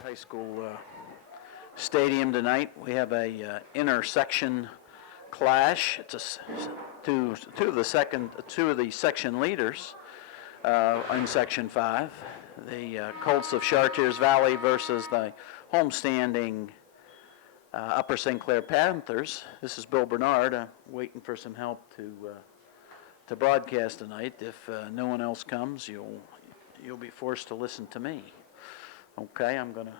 High School stadium tonight. We have a intersection clash. It's two of the section leaders in Section 5. The Colts of Chartiers Valley versus the homestanding Upper St. Clair Panthers. This is Bill Bernard, waiting for some help to broadcast tonight. If no one else comes, you'll be forced to listen to me. Okay, I'm gonna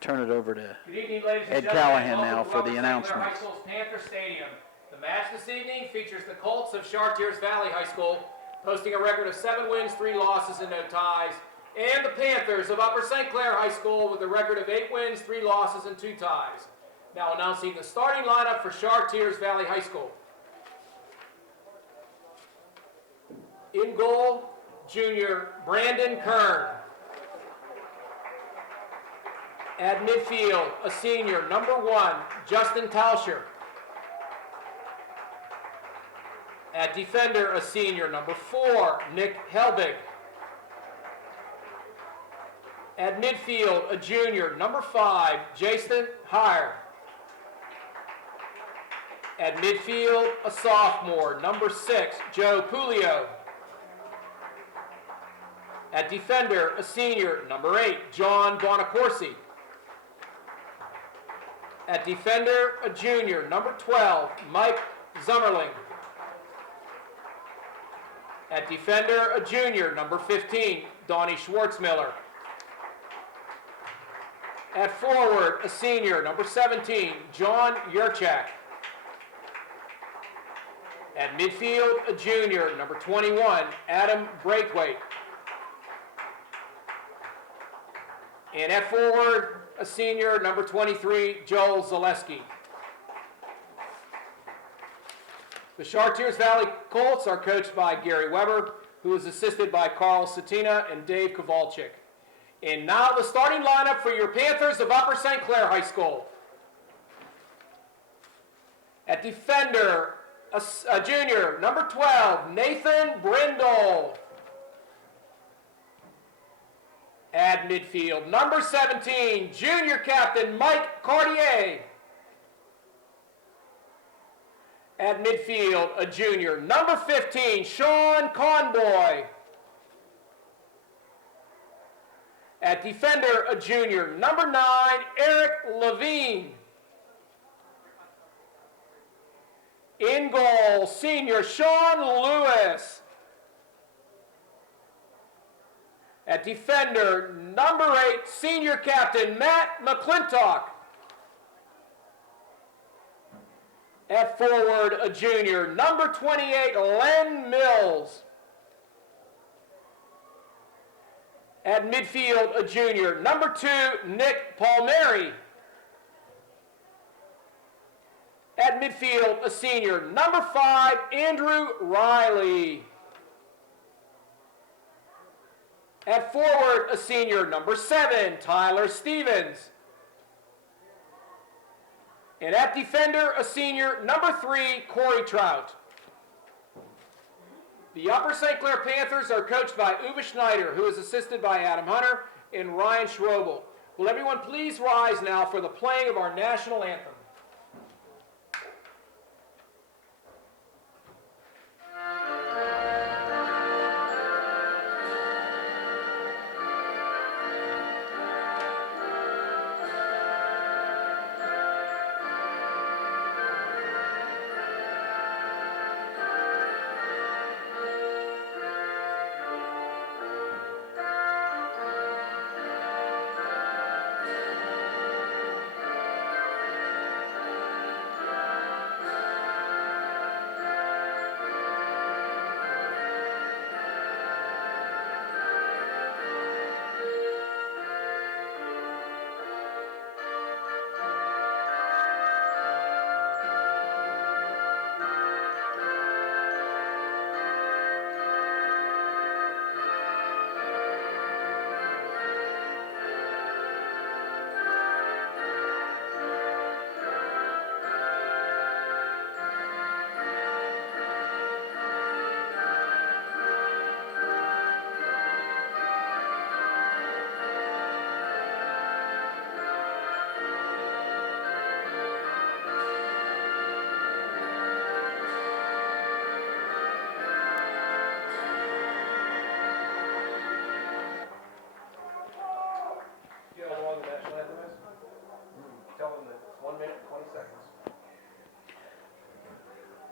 turn it over to Good evening, ladies and Ed gentlemen. Callahan now Welcome to for the Upper St. Clair announcement. High School's Panther Stadium. The match this evening features the Colts of Chartiers Valley High School, posting a record of 7 wins, 3 losses, and no ties, and the Panthers of Upper St. Clair High School with a record of 8 wins, 3 losses, and 2 ties. Now announcing the starting lineup for Chartiers Valley High School. In goal, junior Brandon Kern. At midfield, a senior, number 1, Justin Tauscher. At defender, a senior, number 4, Nick Helbig. At midfield, a junior, number 5, Jason Heyer. At midfield, a sophomore, number 6, Joe Pulio. At defender, a senior, number 8, John Bonacorsi. At defender, a junior, number 12, Mike Zummerling. At defender, a junior, number 15, Donnie Schwartzmiller. At forward, a senior, number 17, John Yurchak. At midfield, a junior, number 21, Adam Braithwaite. And at forward, a senior, number 23, Joel Zaleski. The Chartiers Valley Colts are coached by Gary Weber, who is assisted by Carl Satina and Dave Kowalczyk. And now the starting lineup for your Panthers of Upper St. Clair High School. At defender, a junior, number 12, Nathan Brindle. At midfield, number 17, junior captain Mike Cartier. At midfield, a junior, number 15, Sean Conboy. At defender, a junior, number 9, Eric Levine. In goal, senior Sean Lewis. At defender, number 8, senior captain Matt McClintock. At forward, a junior, number 28, Len Mills. At midfield, a junior, number 2, Nick Palmieri. At midfield, a senior, number 5, Andrew Riley. At forward, a senior, number 7, Tyler Stevens. And at defender, a senior, number 3, Corey Trout. The Upper St. Clair Panthers are coached by Uwe Schneider, who is assisted by Adam Hunter and Ryan Schroebel. Will everyone please rise now for the playing of our national anthem?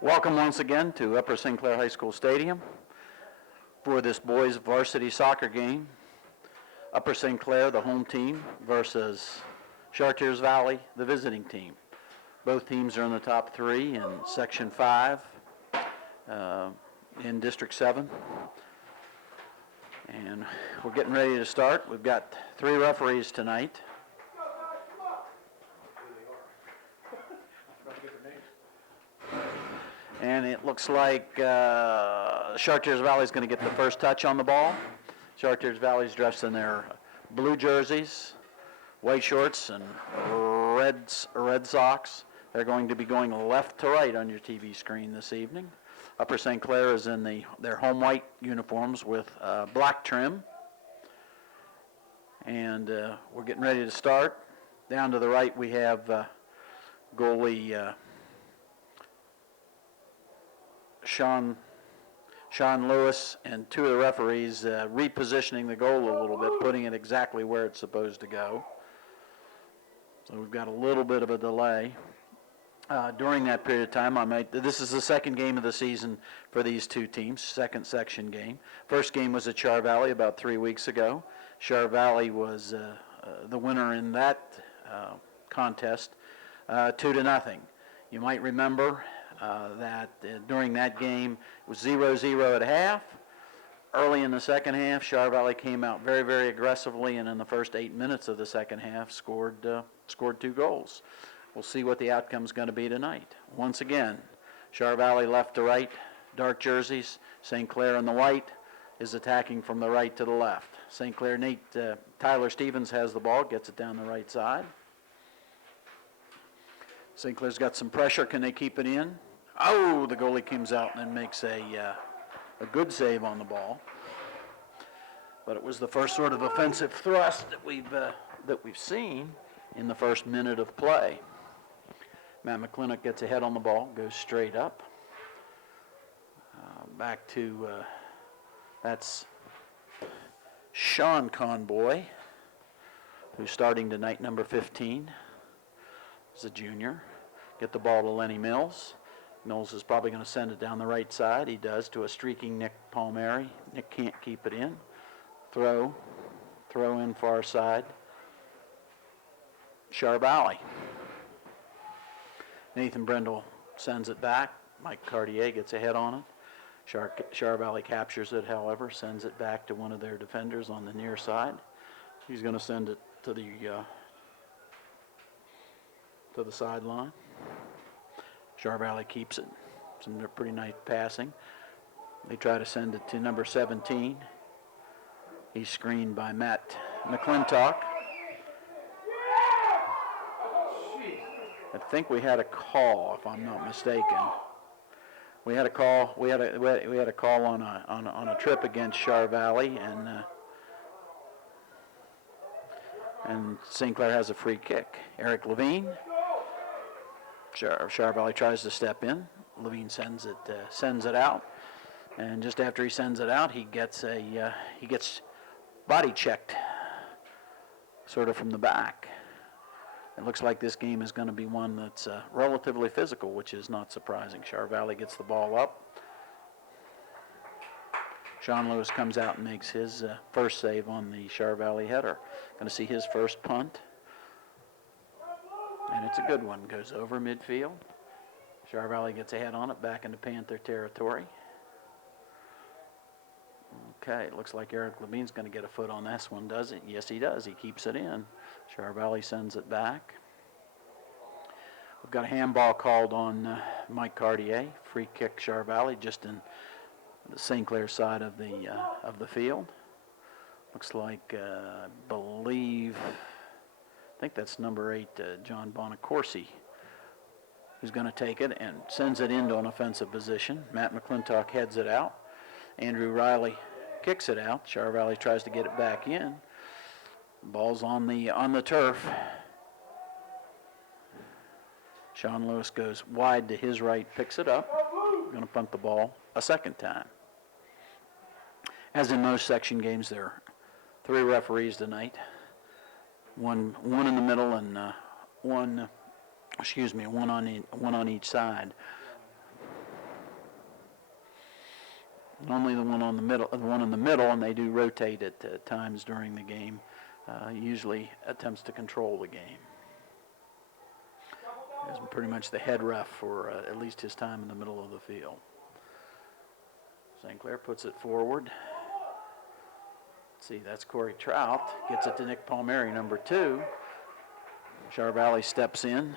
Welcome once again to Upper St. Clair High School Stadium for this boys varsity soccer game. Upper St. Clair, the home team, versus Chartiers Valley, the visiting team. Both teams are in the top three in Section 5 in District 7. And we're getting ready to start. We've got 3 referees tonight. And it looks like Chartiers Valley is going to get the first touch on the ball. Chartiers Valley is dressed in their blue jerseys, white shorts, and red socks. They're going to be going left to right on your TV screen this evening. Upper St. Clair is in their home white uniforms with black trim. And we're getting ready to start. Down to the right we have goalie Sean Lewis and 2 of the referees repositioning the goal a little bit, putting it exactly where it's supposed to go. So we've got a little bit of a delay. During that period of time, this is the second game of the season for these 2 teams, second section game. First game was at Char Valley about 3 weeks ago. Char Valley was the winner in that contest, 2-0. You might remember that during that game it was 0-0 at half. Early in the second half, Char Valley came out very, very aggressively, and in the first 8 minutes of the second half scored 2 goals. We'll see what the outcome's going to be tonight. Once again, Char Valley left to right, dark jerseys. St. Clair in the white is attacking from the right to the left. St. Clair Tyler Stevens has the ball, gets it down the right side. St. Clair's got some pressure. Can they keep it in? Oh, the goalie comes out and then makes a good save on the ball. But it was the first sort of offensive thrust that we've seen in the first minute of play. Matt McClintock gets ahead on the ball, goes straight up. Back to, that's Sean Conboy, who's starting tonight, number 15. He's a junior. Get the ball to Lenny Mills. Mills is probably going to send it down the right side. He does, to a streaking Nick Palmieri. Nick can't keep it in. Throw in far side. Char Valley. Nathan Brindle sends it back. Mike Cartier gets ahead on it. Char Valley captures it, however, sends it back to one of their defenders on the near side. He's going to send it to the sideline. Char Valley keeps it. Some pretty nice passing. They try to send it to number 17. He's screened by Matt McClintock. I think we had a call, if I'm not mistaken. We had a call. We had a call on a trip against Char Valley, and St. Clair has a free kick. Eric Levine. Char Valley tries to step in. Levine sends it out, and just after he sends it out, he gets body checked, sort of from the back. It looks like this game is going to be one that's relatively physical, which is not surprising. Char Valley gets the ball up. Sean Lewis comes out and makes his first save on the Char Valley header. Going to see his first punt. And it's a good one. Goes over midfield. Char Valley gets ahead on it, back into Panther territory. Okay, it looks like Eric Levine's going to get a foot on this one, does it? Yes, he does. He keeps it in. Char Valley sends it back. We've got a handball called on Mike Cartier. Free kick, Char Valley, just in the St. Clair side of the field. Looks like, I think that's number 8, John Bonacorsi, who's going to take it and sends it into an offensive position. Matt McClintock heads it out. Andrew Riley kicks it out. Char Valley tries to get it back in. Ball's on the turf. Sean Lewis goes wide to his right, picks it up. Going to punt the ball a second time. As in most section games, there are 3 referees tonight. One in the middle and one on each side. Only the one in the middle, and they do rotate at times during the game. Usually attempts to control the game. Is pretty much the head ref for at least his time in the middle of the field. St. Clair puts it forward. Let's see, that's Corey Trout. Gets it to Nick Palmieri, number 2. Char Valley steps in.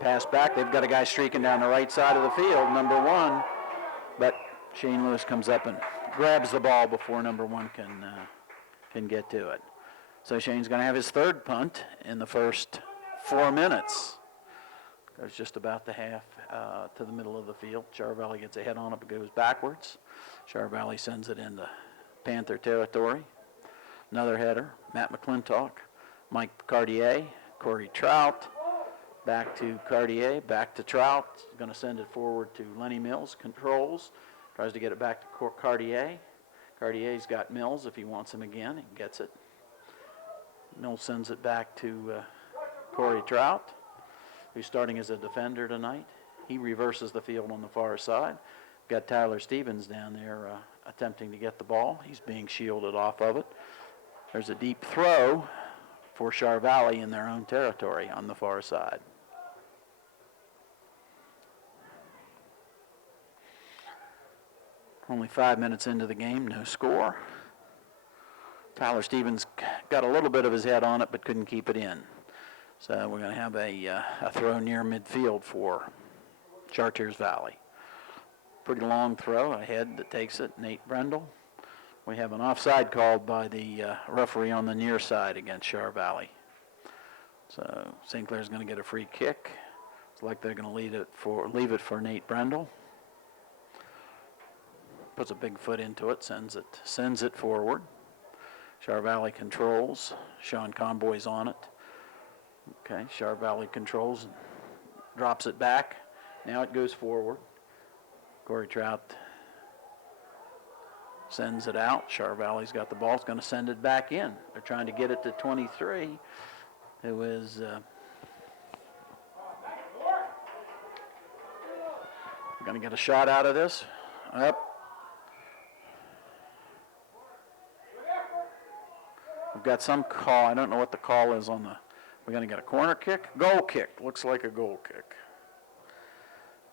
Pass back. They've got a guy streaking down the right side of the field, number 1. But Shane Lewis comes up and grabs the ball before number 1 can get to it. So Shane's going to have his 3rd punt in the first 4 minutes. Goes just about the half to the middle of the field. Char Valley gets a head on it, but goes backwards. Char Valley sends it into Panther territory. Another header, Matt McClintock, Mike Cartier, Corey Trout, back to Cartier, back to Trout. He's going to send it forward to Lenny Mills, controls, tries to get it back to Cartier. Cartier's got Mills if he wants him again, he gets it. Mills sends it back to Corey Trout, who's starting as a defender tonight. He reverses the field on the far side. Got Tyler Stevens down there attempting to get the ball. He's being shielded off of it. There's a deep throw for Char Valley in their own territory on the far side. Only 5 minutes into the game, no score. Tyler Stevens got a little bit of his head on it, but couldn't keep it in. So we're going to have a throw near midfield for Chartiers Valley. Pretty long throw ahead that takes it, Nate Brendel. We have an offside called by the referee on the near side against Char Valley. So St. Clair's going to get a free kick. It's like they're going to leave it for Nate Brendel. Puts a big foot into it, sends it forward. Char Valley controls. Sean Conboy's on it. Okay, Char Valley controls and drops it back. Now it goes forward. Corey Trout sends it out. Char Valley's got the ball. It's going to send it back in. They're trying to get it to 23, who is going to get a shot out of this. Up. We've got some call. I don't know what the call is on the. We're going to get a corner kick? Goal kick. Looks like a goal kick.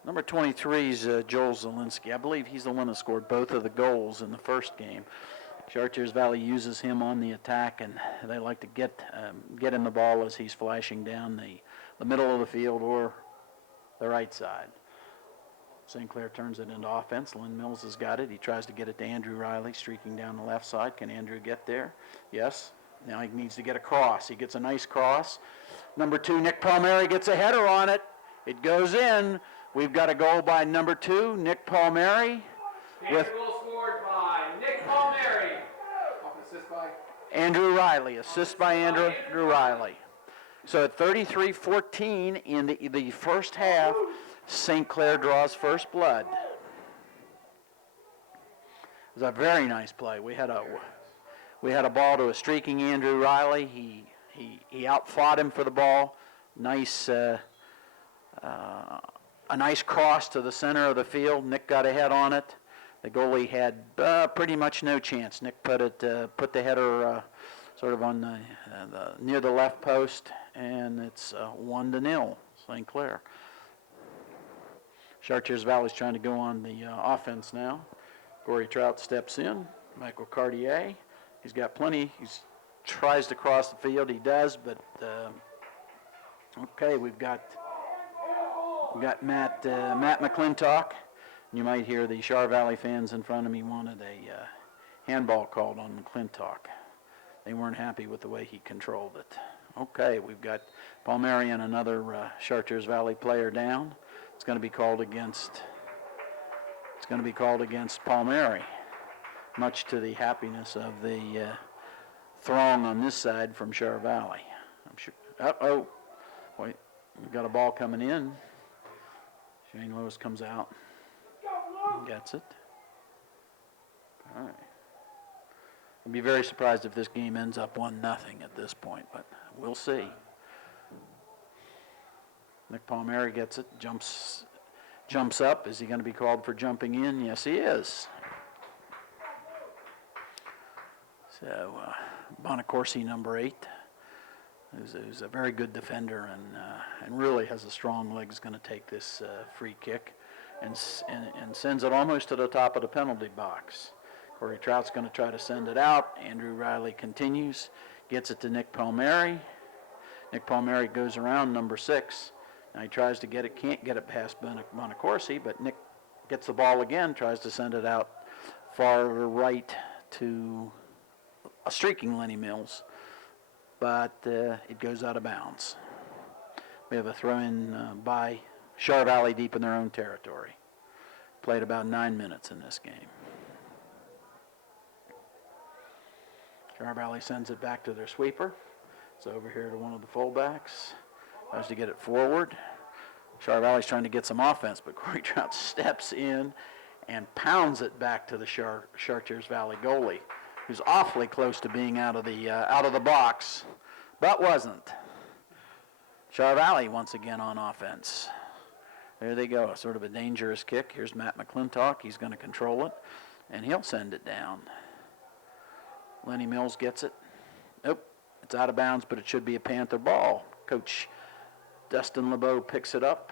Number 23 is Joel Zielinski. I believe he's the one that scored both of the goals in the first game. Chartiers Valley uses him on the attack, and they like to get him the ball as he's flashing down the middle of the field or the right side. St. Clair turns it into offense. Lynn Mills has got it. He tries to get it to Andrew Riley, streaking down the left side. Can Andrew get there? Yes. Now he needs to get a cross. He gets a nice cross. Number 2, Nick Palmieri gets a header on it. It goes in. We've got a goal by number 2, Nick Palmieri. With goal scored by Nick Palmieri. Assist by Andrew Riley. Assist by Andrew Riley. So at 33-14 in the first half, St. Clair draws first blood. It was a very nice play. We had a ball to a streaking Andrew Riley. He outfought him for the ball. A nice cross to the center of the field. Nick got a head on it. The goalie had pretty much no chance. Nick put the header sort of on the near the left post, and it's 1-0 St. Clair. Chartiers Valley's trying to go on the offense now. Corey Trout steps in. Michael Cartier. He's got plenty. He tries to cross the field. He does, but okay, we've got Matt McClintock. You might hear the Char Valley fans in front of me wanted a handball called on McClintock. They weren't happy with the way he controlled it. Okay, we've got Palmieri and another Chartiers Valley player down. It's going to be called against Palmieri, much to the happiness of the throng on this side from Char Valley. I'm sure. Wait, we've got a ball coming in. Shane Lewis comes out and gets it. All right. I'd be very surprised if this game ends up 1-0 at this point, but we'll see. Nick Palmieri gets it, jumps Jumps up. Is he going to be called for jumping in? Yes, he is. So, Bonacorsi, number 8, who's a very good defender and really has a strong leg, is going to take this free kick and sends it almost to the top of the penalty box. Corey Trout's going to try to send it out. Andrew Riley continues, gets it to Nick Palmieri. Nick Palmieri goes around, number 6. Now he tries to get it, can't get it past Bonacorsi, but Nick gets the ball again, tries to send it out far right to a streaking Lenny Mills, but it goes out of bounds. We have a throw-in by Char Valley deep in their own territory. Played about 9 minutes in this game. Char Valley sends it back to their sweeper. It's over here to one of the fullbacks. Tries to get it forward. Char Valley's trying to get some offense, but Corey Trout steps in and pounds it back to the Chartiers Valley goalie, who's awfully close to being out of the box, but wasn't. Char Valley once again on offense. There they go, sort of a dangerous kick. Here's Matt McClintock. He's going to control it, and he'll send it down. Lenny Mills gets it. Nope, it's out of bounds, but it should be a Panther ball. Coach Dustin LeBeau picks it up,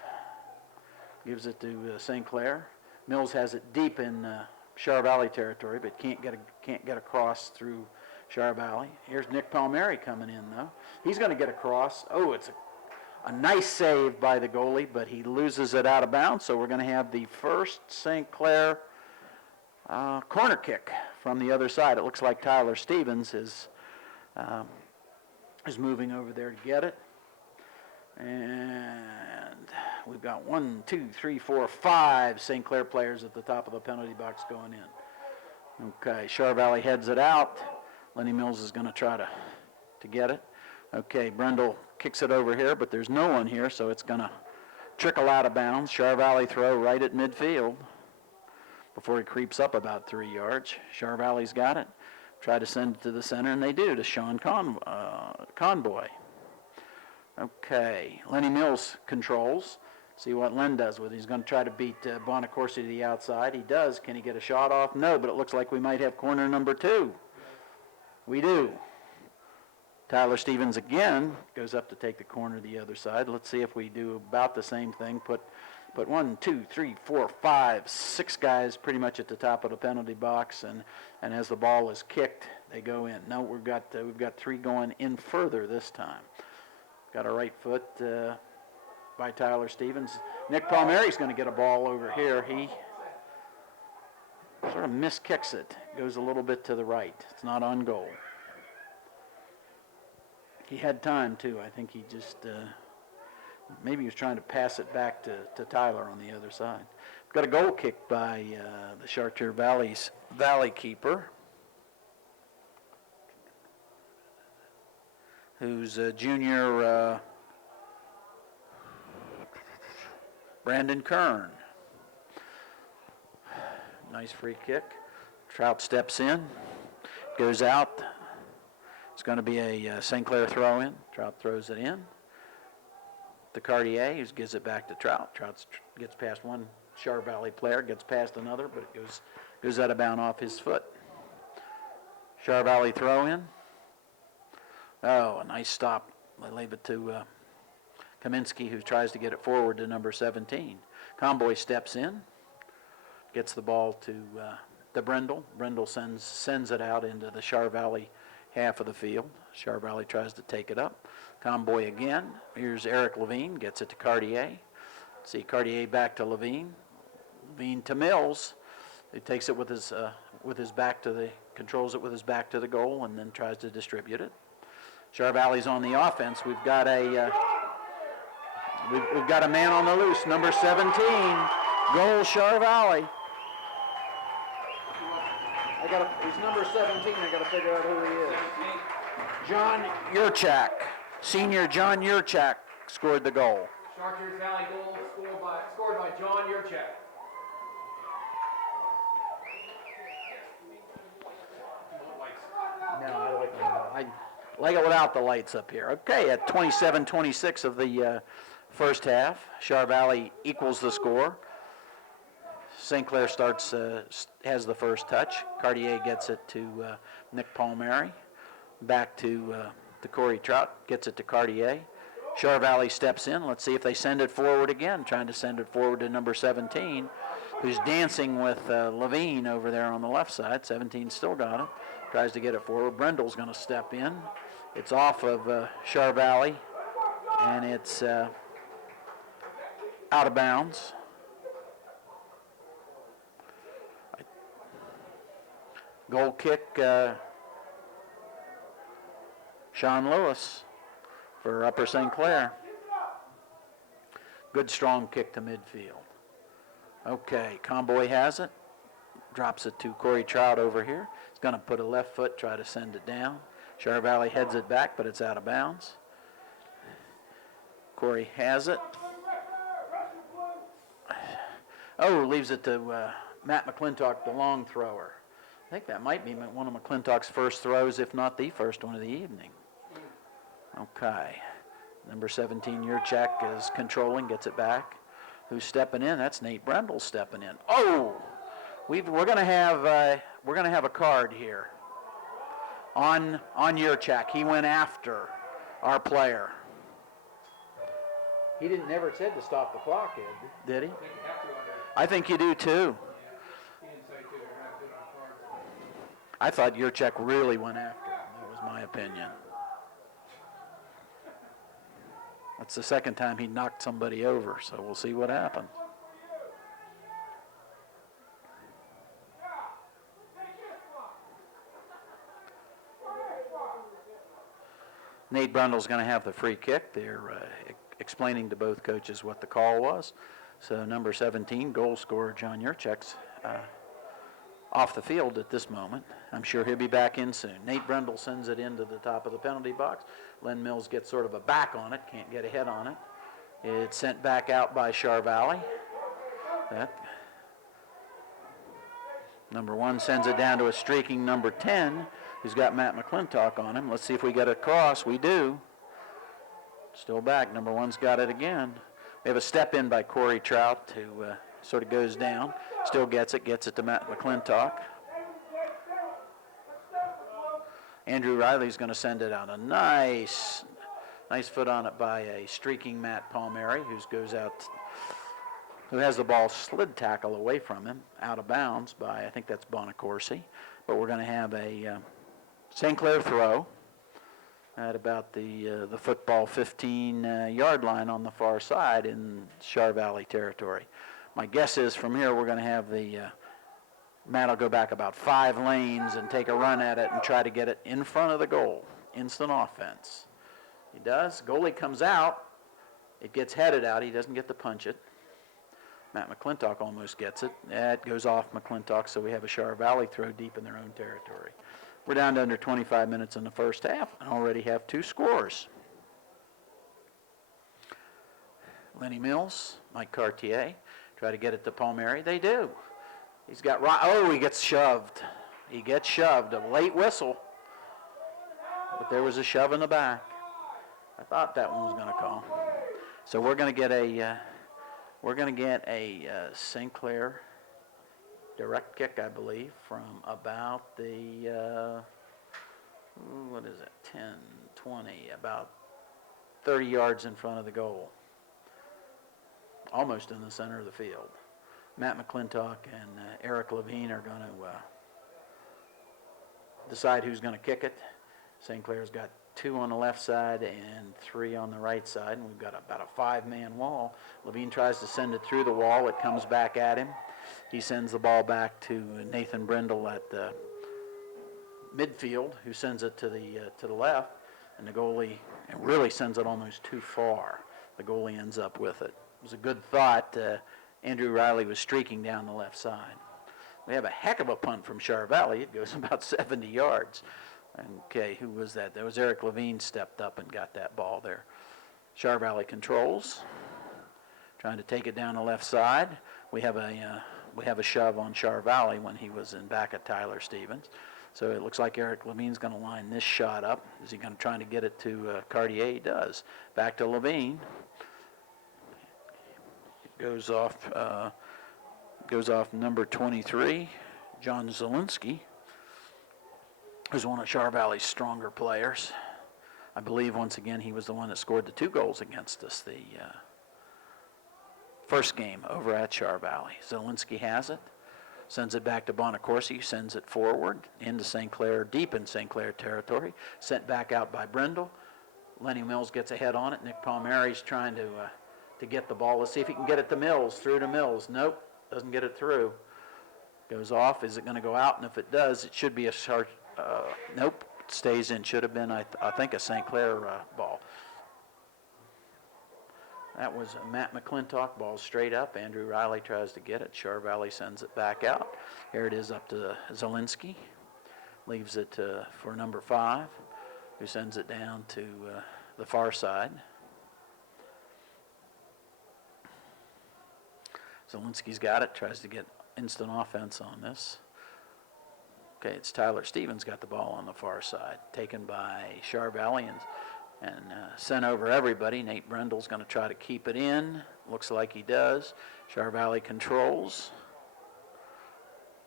gives it to St. Clair. Mills has it deep in Char Valley territory, but can't get across through Char Valley. Here's Nick Palmieri coming in, though. He's going to get across. Oh, it's a nice save by the goalie, but he loses it out of bounds, so we're going to have the first St. Clair corner kick from the other side. It looks like Tyler Stevens is moving over there to get it. And we've got 1, 2, 3, 4, 5 St. Clair players at the top of the penalty box going in. Okay, Char Valley heads it out. Lenny Mills is going to try to get it. Okay, Brendel kicks it over here, but there's no one here, so it's going to trickle out of bounds. Char Valley throw right at midfield before he creeps up about 3 yards. Char Valley's got it. Try to send it to the center, and they do, to Sean Conboy. Okay, Lenny Mills controls. See what Len does with it. He's going to try to beat Bonacorsi to the outside. He does. Can he get a shot off? No, but it looks like we might have corner number 2. We do. Tyler Stevens again goes up to take the corner the other side. Let's see if we do about the same thing. Put 1, 2, 3, 4, 5, 6 guys pretty much at the top of the penalty box, and as the ball is kicked, they go in. No, we've got 3 going in further this time. Got a right foot by Tyler Stevens. Nick Palmieri's going to get a ball over here. He sort of miskicks it. Goes a little bit to the right. It's not on goal. He had time, too. I think he just, maybe he was trying to pass it back to Tyler on the other side. We've got a goal kick by the Chartiers Valley keeper, who's a junior Brandon Kern. Nice free kick. Trout steps in, goes out. It's going to be a St. Clair throw-in. Trout throws it in. The Cartier, who gives it back to Trout. Trout gets past one Char Valley player, gets past another, but it goes out of bounds off his foot. Char Valley throw-in. Oh, a nice stop. They leave it to Kaminsky, who tries to get it forward to number 17. Conboy steps in, gets the ball to Brendel. Brendel sends it out into the Char Valley half of the field. Char Valley tries to take it up. Conboy again. Here's Eric Levine, gets it to Cartier. See Cartier back to Levine. Levine to Mills. He takes it with his back to the, controls it with his back to the goal, and then tries to distribute it. Char Valley's on the offense. We've got a man on the loose, number 17, goal Char Valley. He's number 17. I got to figure out who he is. John Yurchak, senior John Yurchak scored the goal. Chartiers Valley goal scored by John Yurchak. No, I like it without the lights up here. Okay, at 27-26 of the first half, Char Valley equals the score. St. Clair has the first touch. Cartier gets it to Nick Palmieri. Back to Corey Trout, gets it to Cartier. Char Valley steps in. Let's see if they send it forward again, trying to send it forward to number 17, who's dancing with Levine over there on the left side. 17 still got it. Tries to get it forward. Brendel's going to step in. It's off of Char Valley, and it's out of bounds. Goal kick, Sean Lewis for Upper St. Clair. Good strong kick to midfield. Okay, Comboy has it. Drops it to Corey Trout over here. He's going to put a left foot, try to send it down. Char Valley heads it back, but it's out of bounds. Corey has it. Oh, leaves it to Matt McClintock, the long thrower. I think that might be one of McClintock's first throws, if not the first one of the evening. Okay. Number 17, Yurchak, is controlling, gets it back. Who's stepping in? That's Nate Brendel stepping in. Oh! We're going to have a card here on Yurchak. He went after our player. He never said to stop the clock, Ed, did he? I think you do too. I thought Yurchak really went after him. That was my opinion. That's the second time he knocked somebody over, so we'll see what happens. Nate Brundle's going to have the free kick. They're explaining to both coaches what the call was. So number 17, goal scorer John Yurchak's off the field at this moment. I'm sure he'll be back in soon. Nate Brundle sends it into the top of the penalty box. Len Mills gets sort of a back on it, can't get a head on it. It's sent back out by Char Valley. Number 1 sends it down to a streaking number 10, who's got Matt McClintock on him. Let's see if we get a cross. We do. Still back. Number 1's got it again. We have a step in by Corey Trout, who sort of goes down. Still gets it to Matt McClintock. Andrew Riley's going to send it out. A nice foot on it by a streaking Matt Palmieri, who has the ball slid tackle away from him, out of bounds by, I think that's Bonacorsi. But we're going to have a St. Clair throw at about the football 15-yard line on the far side in Char Valley territory. My guess is from here we're going to have Matt will go back about 5 lanes and take a run at it and try to get it in front of the goal. Instant offense. He does. Goalie comes out. It gets headed out. He doesn't get to punch it. Matt McClintock almost gets it. It goes off McClintock, so we have a Char Valley throw deep in their own territory. We're down to under 25 minutes in the first half and already have 2 scores. Lenny Mills, Mike Cartier, try to get it to Palmieri. They do. He's got, he gets shoved. He gets shoved. A late whistle. But there was a shove in the back. I thought that one was going to call. So we're going to get a St. Clair direct kick, I believe, from about the 10, 20, about 30 yards in front of the goal. Almost in the center of the field. Matt McClintock and Eric Levine are going to decide who's going to kick it. St. Clair's got 2 on the left side and 3 on the right side, and we've got about a 5-man wall. Levine tries to send it through the wall. It comes back at him. He sends the ball back to Nathan Brindle at the midfield, who sends it to the left, and the goalie really sends it almost too far. The goalie ends up with it. It was a good thought. Andrew Riley was streaking down the left side. We have a heck of a punt from Char Valley. It goes about 70 yards. Okay, who was that? That was Eric Levine stepped up and got that ball there. Char Valley controls, trying to take it down the left side. We have a shove on Char Valley when he was in back of Tyler Stevens. So it looks like Eric Levine's going to line this shot up. Is he going to try to get it to Cartier? He does. Back to Levine. It goes off Goes off number 23, John Zielinski, who's one of Char Valley's stronger players. I believe, once again, he was the one that scored the 2 goals against us the first game over at Char Valley. Zielinski has it, sends it back to Bonacorsi, sends it forward into St. Clair, deep in St. Clair territory, sent back out by Brindle. Lenny Mills gets ahead on it. Nick Palmieri's trying to get the ball. Let's see if he can get it to Mills, through to Mills. Nope, doesn't get it through. Goes off. Is it going to go out? And if it does, it should be a short. Nope, stays in. Should have been, I think, a St. Clair ball. That was a Matt McClintock ball straight up. Andrew Riley tries to get it. Char Valley sends it back out. Here it is up to Zielinski. Leaves it for number 5, who sends it down to the far side. Zielinski's got it. Tries to get instant offense on this. Okay, it's Tyler Stevens got the ball on the far side, taken by Char Valley and sent over everybody. Nate Brindle's going to try to keep it in. Looks like he does. Char Valley controls.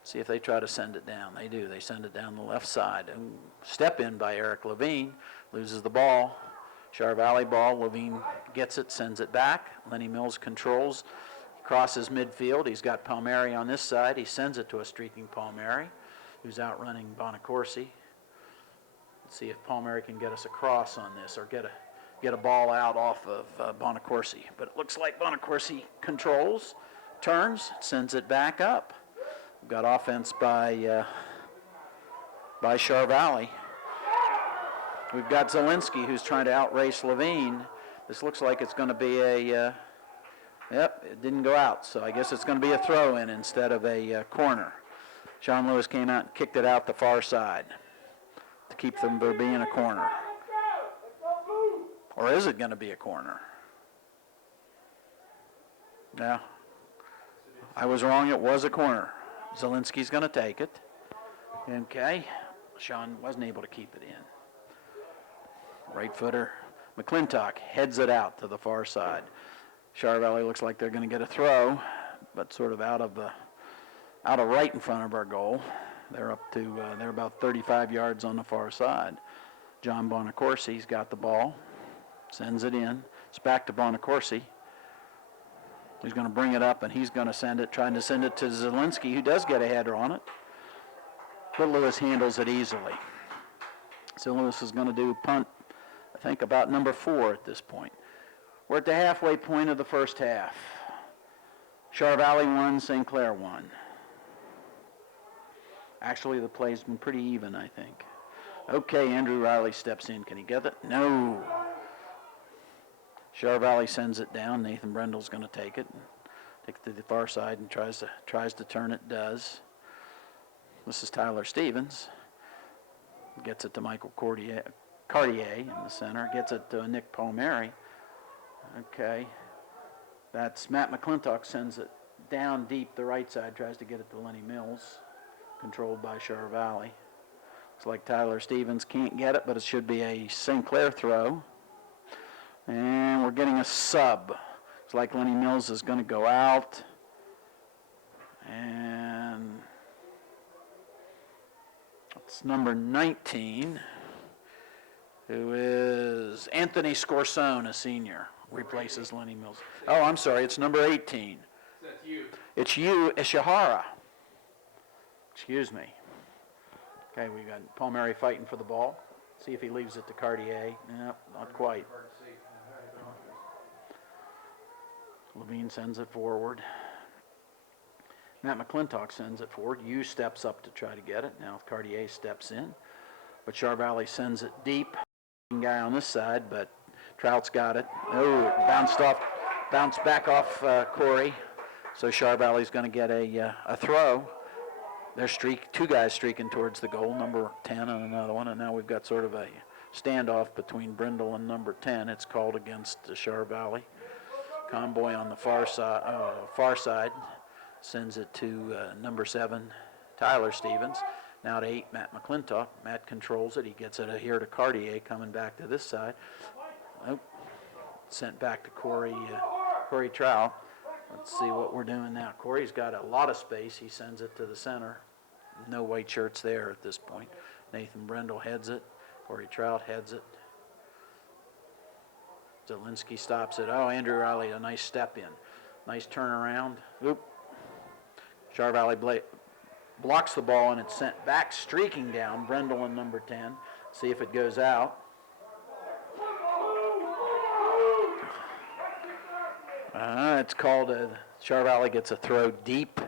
See if they try to send it down. They do. They send it down the left side. Ooh, step in by Eric Levine. Loses the ball. Char Valley ball. Levine gets it, sends it back. Lenny Mills controls. Crosses midfield. He's got Palmieri on this side. He sends it to a streaking Palmieri, who's outrunning Bonacorsi. Let's see if Palmieri can get us across on this or get a ball out off of Bonacorsi. But it looks like Bonacorsi controls, turns, sends it back up. We've got offense by Char Valley. We've got Zielinski, who's trying to outrace Levine. This looks like it's going to be a yep, it didn't go out, so I guess it's going to be a throw-in instead of a corner. Sean Lewis came out and kicked it out the far side to keep them from being a corner. Or is it going to be a corner? Yeah, I was wrong. It was a corner. Zielinski's going to take it. Okay, Sean wasn't able to keep it in. Right footer. McClintock heads it out to the far side. Char Valley looks like they're going to get a throw, but sort of out of right in front of our goal. They're up to they're about 35 yards on the far side. John Bonacorsi's got the ball, sends it in. It's back to Bonacorsi. He's going to bring it up and he's going to trying to send it to Zielinski, who does get a header on it. But Lewis handles it easily. So Lewis is going to do punt, I think, about number 4 at this point. We're at the halfway point of the first half. Char Valley 1, St. Clair 1. Actually, the play's been pretty even, I think. Okay, Andrew Riley steps in. Can he get it? No. Char Valley sends it down. Nathan Brindle's going to take it to the far side and tries to turn it. Does. This is Tyler Stevens. Gets it to Michael Cartier in the center. Gets it to Nick Palmieri. Okay. That's Matt McClintock sends it down deep the right side. Tries to get it to Lenny Mills. Controlled by Char Valley. Looks like Tyler Stevens can't get it, but it should be a St. Clair throw. And we're getting a sub. Looks like Lenny Mills is going to go out. And it's number 19, who is Anthony Scorsone, a senior, replaces Lenny Mills. Oh, I'm sorry, it's number 18. That's you. It's you, Ishihara. Excuse me. Okay, we got Palmieri fighting for the ball. See if he leaves it to Cartier. No, not quite. Levine sends it forward. Matt McClintock sends it forward. Yu steps up to try to get it. Now Cartier steps in. But Char Valley sends it deep. Guy on this side, but Trout's got it. Oh, it bounced back off Corey. So Char Valley's going to get a throw. There's two guys streaking towards the goal, number 10 and another one, and now we've got sort of a standoff between Brindle and number 10. It's called against Char Valley. Conboy on the far side sends it to number 7, Tyler Stevens. Now to 8, Matt McClintock. Matt controls it. He gets it here to Cartier, coming back to this side. Oh, sent back to Corey Trout. Let's see what we're doing now. Corey's got a lot of space. He sends it to the center. No white shirts there at this point. Nathan Brendel heads it. Corey Trout heads it. Zielinski stops it. Oh, Andrew Riley, a nice step in. Nice turnaround. Oop. Char Valley blocks the ball, and it's sent back streaking down. Brendel in number 10. See if it goes out. It's called Char Valley gets a throw deep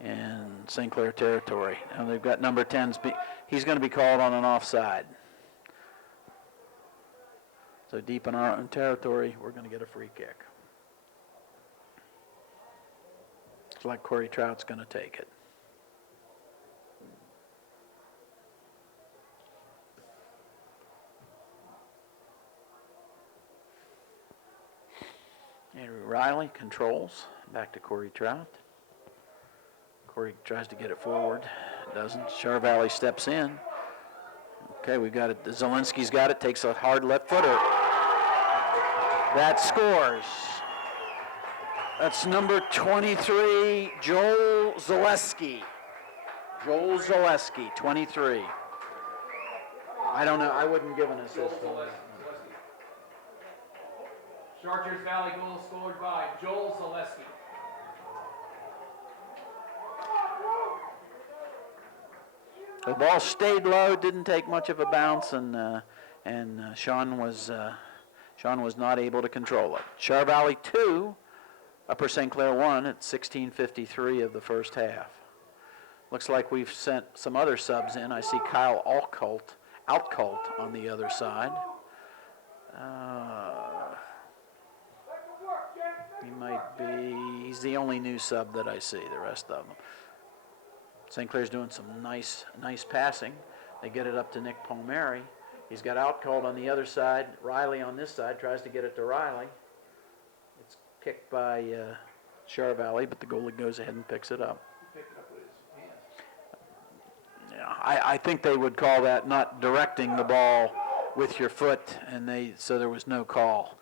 in St. Clair territory. Now they've got number 10's. He's going to be called on an offside. So deep in our own territory, we're going to get a free kick. Looks like Corey Trout's going to take it. Andrew Riley controls. Back to Corey Trout. Corey tries to get it forward. Doesn't. Char Valley steps in. Okay, we've got it. Zielinski's got it. Takes a hard left footer. That scores. That's number 23, Joel Zaleski. Joel Zaleski, 23. I don't know. I wouldn't give an assist on that. Chartiers Valley goal scored by Joel Zaleski. The ball stayed low, didn't take much of a bounce, and Sean was not able to control it. Char Valley 2, Upper St. Clair 1 at 16:53 of the first half. Looks like we've sent some other subs in. I see Kyle Outcult on the other side. He might be, he's the only new sub that I see, the rest of them. St. Clair's doing some nice passing. They get it up to Nick Palmieri. He's got Outcalled on the other side. Riley on this side tries to get it to Riley. It's kicked by Char Valley, but the goalie goes ahead and picks it up. He picked it up with his hands. Yeah, I think they would call that not directing the ball with your foot, and so there was no call.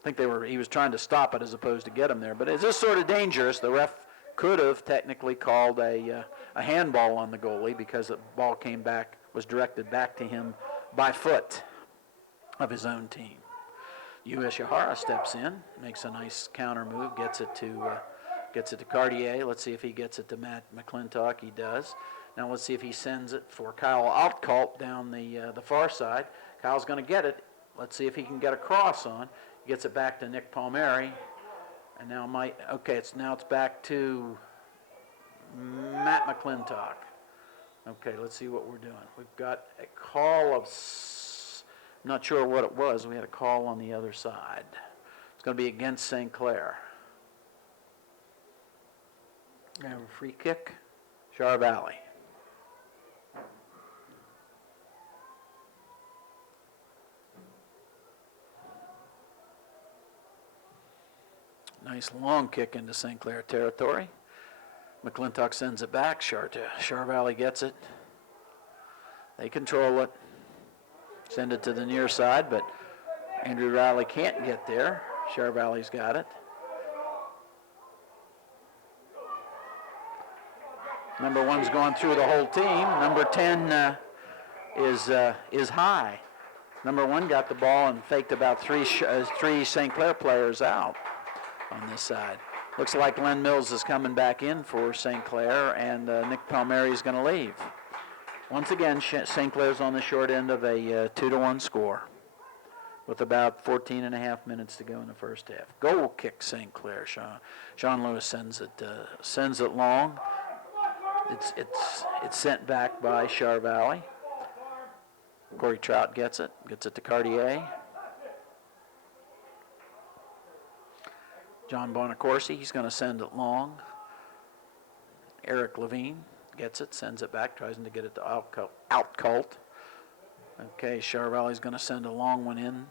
I think he was trying to stop it as opposed to get him there. But it's just sort of dangerous. The ref could have technically called a handball on the goalie because the ball was directed back to him by foot of his own team. U.S. Yahara steps in, makes a nice counter move, gets it to Cartier. Let's see if he gets it to Matt McClintock. He does. Now let's see if he sends it for Kyle Outcalt down the far side. Kyle's going to get it. Let's see if he can get a cross on. He gets it back to Nick Palmieri. And now it's back to Matt McClintock. Okay, let's see what we're doing. We've got a call of, I'm not sure what it was. We had a call on the other side. It's going to be against St. Clair. We have a free kick, Char Valley. Nice long kick into St. Clair territory. McClintock sends it back. Char Valley gets it. They control it. Send it to the near side, but Andrew Riley can't get there. Char Valley's got it. Number 1's going through the whole team. Number 10 is high. Number 1 got the ball and faked about three St. Clair players out on this side. Looks like Len Mills is coming back in for St. Clair, and Nick Palmieri is going to leave. Once again, St. Clair's on the short end of a 2-1 score with about 14 and a half minutes to go in the first half. Goal kick St. Clair. Sean Lewis sends it long. It's sent back by Char Valley. Corey Trout gets it to Cartier. John Bonacorsi, he's going to send it long. Eric Levine gets it, sends it back, tries to get it to Outcult. Okay, Char Valley's going to send a long one in.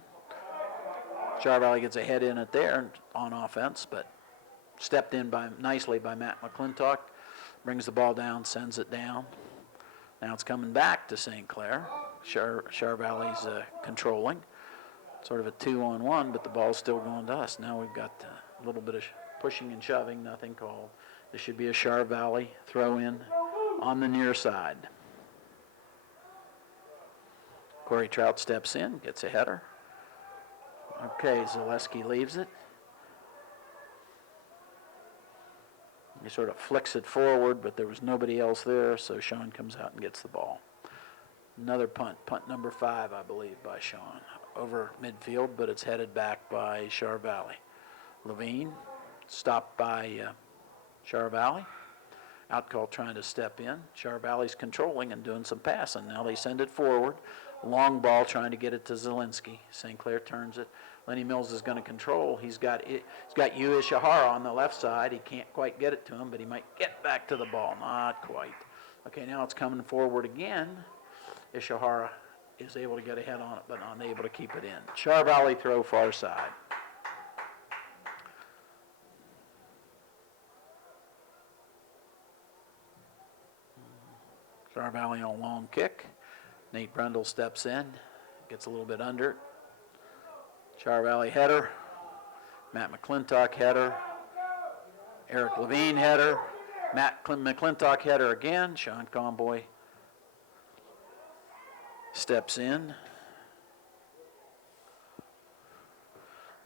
Char Valley gets a head in it there on offense, but stepped in nicely by Matt McClintock. Brings the ball down, sends it down. Now it's coming back to St. Clair. Char Valley's controlling. Sort of a 2-on-1, but the ball's still going to us. Now we've got a little bit of pushing and shoving, nothing called. This should be a Char Valley throw in on the near side. Corey Trout steps in, gets a header. Okay, Zaleski leaves it. He sort of flicks it forward, but there was nobody else there, so Sean comes out and gets the ball. Another punt number 5, I believe, by Sean. Over midfield, but it's headed back by Char Valley. Levine, stopped by Char Valley. Outcall trying to step in. Char Valley's controlling and doing some passing. Now they send it forward. Long ball trying to get it to Zielinski. St. Clair turns it. Lenny Mills is going to control. He's got Yu Ishihara on the left side. He can't quite get it to him, but he might get back to the ball. Not quite. Okay, now it's coming forward again. Ishihara is able to get ahead on it, but unable to keep it in. Char Valley throw far side. Char Valley on a long kick. Nate Brundle steps in, gets a little bit under. Char Valley header. Matt McClintock header. Eric Levine header. Matt McClintock header again. Sean Conboy steps in.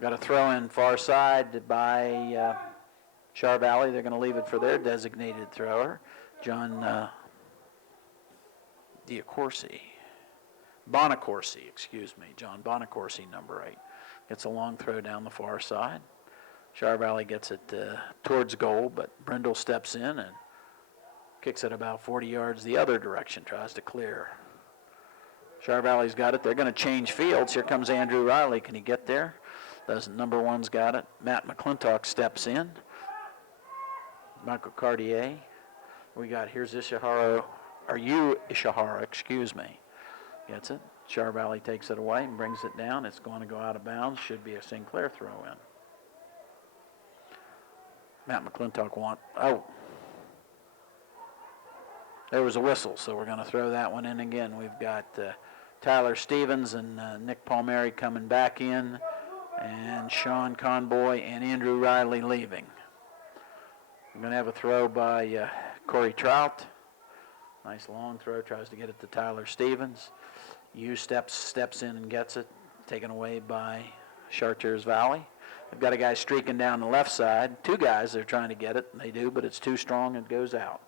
Got a throw in far side by Char Valley. They're going to leave it for their designated thrower, John Bonacorsi, John Bonacorsi, number 8. Gets a long throw down the far side. Char Valley gets it towards goal, but Brindle steps in and kicks it about 40 yards the other direction, tries to clear. Char Valley's got it. They're going to change fields. Here comes Andrew Riley. Can he get there? Doesn't. Number 1's got it. Matt McClintock steps in. Michael Cartier. We got, here's Ishihara, excuse me. Gets it. Char Valley takes it away and brings it down. It's going to go out of bounds. Should be a St. Clair throw in. Matt McClintock there was a whistle, so we're going to throw that one in again. We've got Tyler Stevens and Nick Palmieri coming back in, and Sean Conboy and Andrew Riley leaving. We're going to have a throw by Corey Trout. Nice long throw, tries to get it to Tyler Stevens. Yu steps in and gets it, taken away by Chartiers Valley. They've got a guy streaking down the left side. 2 guys, they're trying to get it, and they do, but it's too strong, it goes out.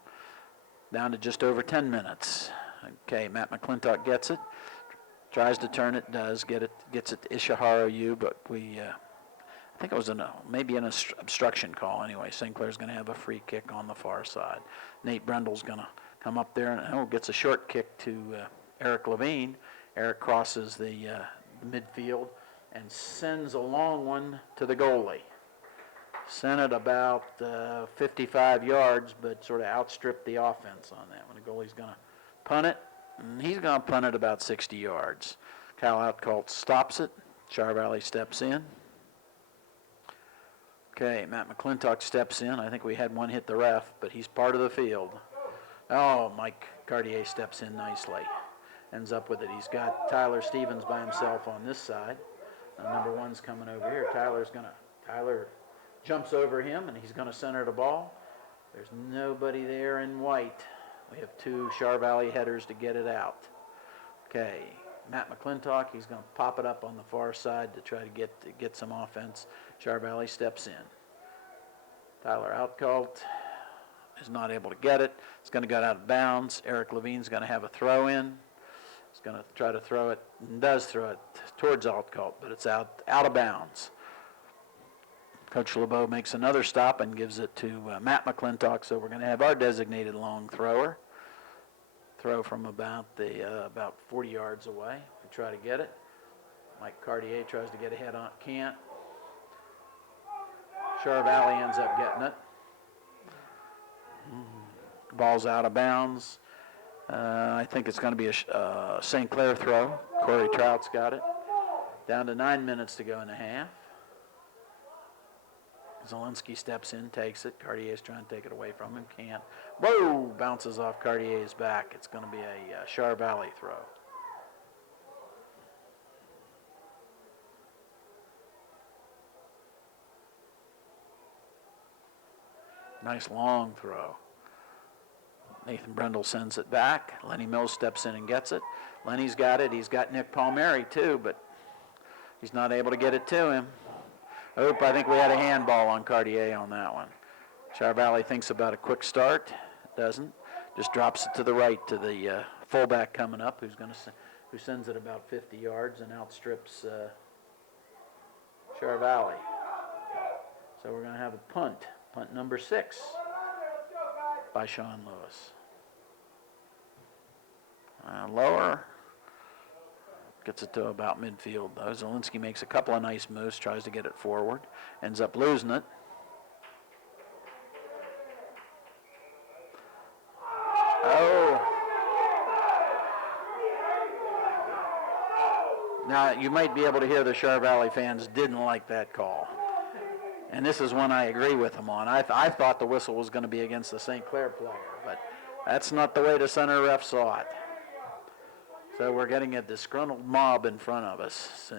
Down to just over 10 minutes. Okay, Matt McClintock gets it, tries to turn it, does get it, gets it to Ishihara Yu, but I think it was maybe an obstruction call anyway. St. Clair's going to have a free kick on the far side. Nate Brundle's going to come up there and gets a short kick to Eric Levine. Eric crosses the midfield and sends a long one to the goalie. Sent it about 55 yards, but sort of outstripped the offense on that one. The goalie's going to punt it, and he's going to punt it about 60 yards. Kyle Outcalt stops it. Char Valley steps in. Okay, Matt McClintock steps in. I think we had one hit the ref, but he's part of the field. Oh, Mike Cartier steps in nicely. Ends up with it. He's got Tyler Stevens by himself on this side. Number 1's coming over here. Tyler jumps over him, and he's going to center the ball. There's nobody there in white. We have 2 Char Valley headers to get it out. Okay, Matt McClintock, he's going to pop it up on the far side to try to get some offense. Char Valley steps in. Tyler Outcalt is not able to get it. It's going to go out of bounds. Eric Levine's going to have a throw in. He's going to try to throw it, and does throw it towards Outcalt, but it's out of bounds. Coach LeBeau makes another stop and gives it to Matt McClintock, so we're going to have our designated long thrower. Throw from about 40 yards away. We try to get it. Mike Cartier tries to get ahead on it, can't. Char Valley ends up getting it. Ball's out of bounds. I think it's going to be a St. Clair throw. Corey Trout's got it. Down to 9 minutes to go in the half. Zielinski steps in, takes it. Cartier's trying to take it away from him, can't. Whoa! Bounces off Cartier's back. It's going to be a Char Valley throw. Nice long throw. Nathan Brendel sends it back. Lenny Mills steps in and gets it. Lenny's got it. He's got Nick Palmieri too, but he's not able to get it to him. Oop, I think we had a handball on Cartier on that one. Char Valley thinks about a quick start. Doesn't. Just drops it to the right to the fullback coming up, who sends it about 50 yards and outstrips Char Valley. So we're going to have a punt number 6 by Sean Lewis. Lower, gets it to about midfield though. Zielinski makes a couple of nice moves, tries to get it forward, ends up losing it. Oh. Now, you might be able to hear the Char Valley fans didn't like that call. And this is one I agree with them on. I thought the whistle was going to be against the St. Clair player, but that's not the way the center ref saw it. So we're getting a disgruntled mob in front of us. So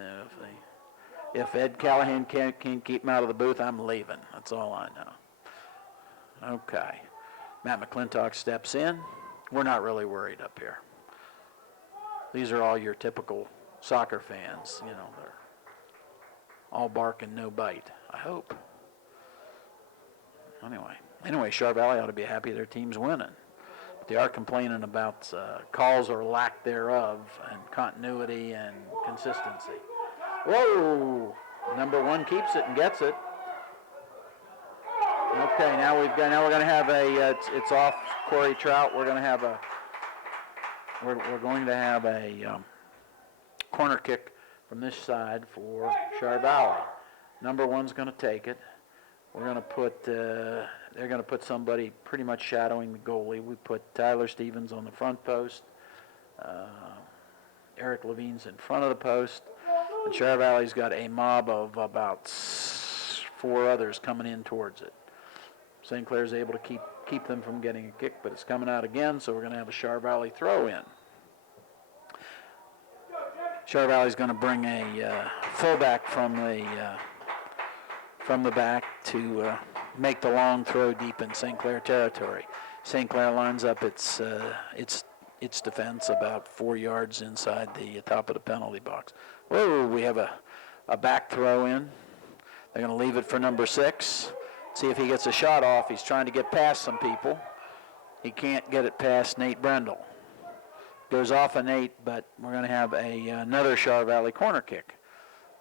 if Ed Callahan can't keep him out of the booth, I'm leaving. That's all I know. Okay. Matt McClintock steps in. We're not really worried up here. These are all your typical soccer fans. You know, they're all bark and no bite, I hope. Anyway, Char Valley ought to be happy their team's winning. But they are complaining about calls or lack thereof and continuity and consistency. Whoa! Number 1 keeps it and gets it. Okay, now we're going to have it's off Corey Trout. We're going to have a corner kick from this side for Char Valley. Number 1's going to take it. We're going to put they're going to put somebody pretty much shadowing the goalie. We put Tyler Stevens on the front post. Eric Levine's in front of the post. And Char Valley's got a mob of about 4 others coming in towards it. St. Clair's able to keep them from getting a kick, but it's coming out again, so we're going to have a Char Valley throw in. Char Valley's going to bring a fullback from the back to make the long throw deep in St. Clair territory. St. Clair lines up its defense about 4 yards inside the top of the penalty box. Whoa, we have a back throw in. They're going to leave it for number 6. See if he gets a shot off. He's trying to get past some people. He can't get it past Nate Brendel. Goes off of Nate, but we're going to have another Char Valley corner kick.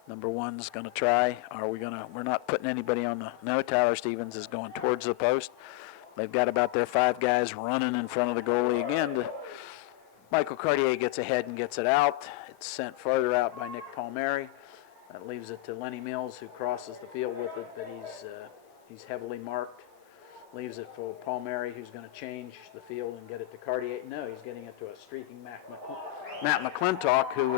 Number 1's going to try. We're not putting anybody on the, no, Tyler Stevens is going towards the post. They've got about their 5 guys running in front of the goalie again. Michael Cartier gets ahead and gets it out. It's sent farther out by Nick Palmieri. That leaves it to Lenny Mills, who crosses the field with it, but he's heavily marked. Leaves it for Palmieri, who's going to change the field and get it to Cartier. No, he's getting it to a streaking Matt McClintock, who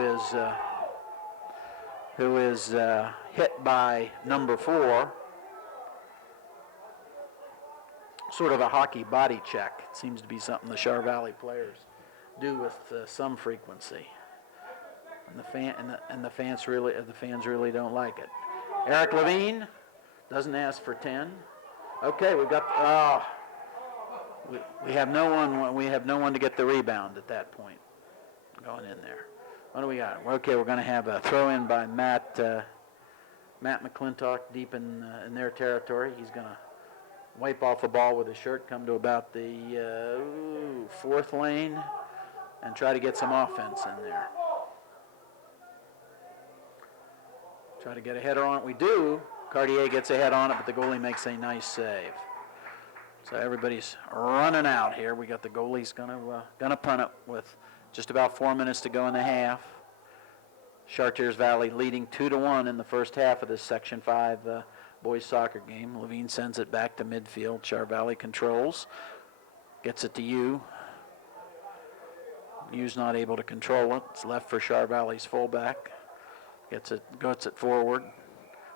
is hit by number 4. Sort of a hockey body check. It seems to be something the Char Valley players do with some frequency. And the fans really don't like it. Eric Levine doesn't ask for 10. Okay, we have no one. We have no one to get the rebound at that point. Going in there. What do we got? Okay, we're going to have a throw in by Matt McClintock deep in their territory. He's going to wipe off the ball with his shirt, come to about the 4th lane, and try to get some offense in there. Try to get a header on it. We do. Cartier gets a head on it, but the goalie makes a nice save. So everybody's running out here. We got the goalie's gonna punt it with just about 4 minutes to go in the half. Chartiers Valley leading 2-1 in the first half of this Section 5 boys soccer game. Levine sends it back to midfield. Char Valley controls. Gets it to U. U's not able to control it. It's left for Char Valley's fullback. Gets it forward.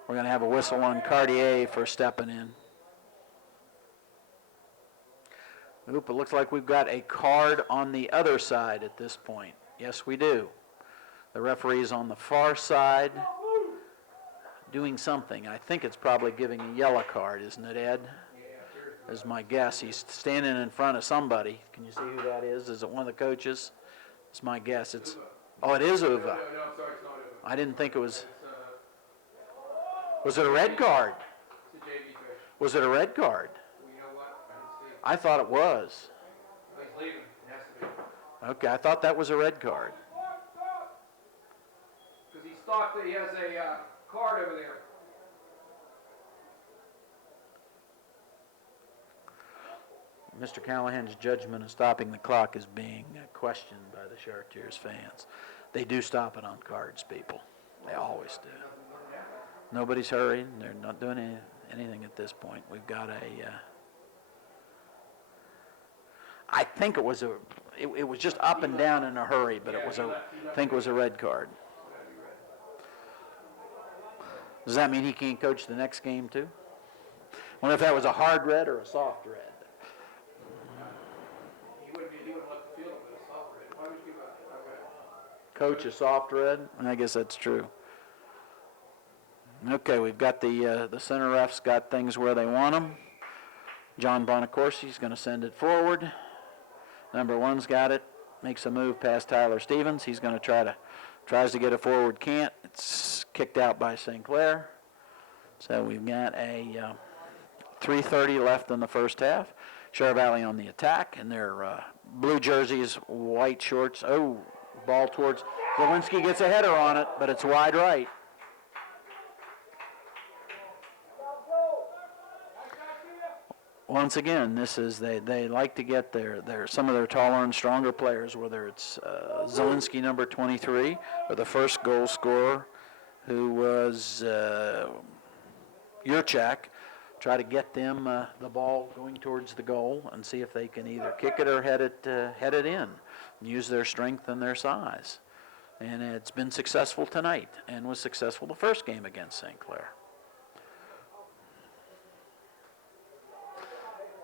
We're going to have a whistle on Cartier for stepping in. Oop, it looks like we've got a card on the other side at this point. Yes, we do. The referee's on the far side doing something. I think it's probably giving a yellow card, isn't it, Ed? is my guess. He's standing in front of somebody. Can you see who that is? Is it one of the coaches? It's my guess. It's, oh, it is Uva. No, I'm sorry, it's not Uva. I didn't think it was. It's, Was it a red card? it's a JV coach. Was it a red card? Well, you know what? I didn't see it. I thought it was. Oh, he's leaving. It has to be. Okay, I thought that was a red card. Because he's thought that he has a card over there. Mr. Callahan's judgment of stopping the clock is being questioned by the Chartiers fans. They do stop it on cards, people. They always do. Nobody's hurrying. They're not doing anything at this point. We've got a... I think it was a... It was just up and down in a hurry, but it was a... I think it was a red card. Does that mean he can't coach the next game, too? I wonder if that was a hard red or a soft red. He wouldn't let the field with a soft red. Why would you give a Coach a soft red? I guess that's true. Okay, we've got the center refs got things where they want them. John Bonacorsi's going to send it forward. Number 1's got it. Makes a move past Tyler Stevens. He's going to tries to get a forward, can't. It's kicked out by St. Clair. So we've got a 3:30 left in the first half. Char Valley on the attack, and their blue jerseys, white shorts. Oh, ball towards Zawinski, gets a header on it, but it's wide right. Once again, this is they like to get some of their taller and stronger players, whether it's Zawinski, number 23, or the first goal scorer, who was Yurchak. Try to get them the ball going towards the goal and see if they can either kick it or head it in. Use their strength and their size. And it's been successful tonight and was successful the first game against St. Clair.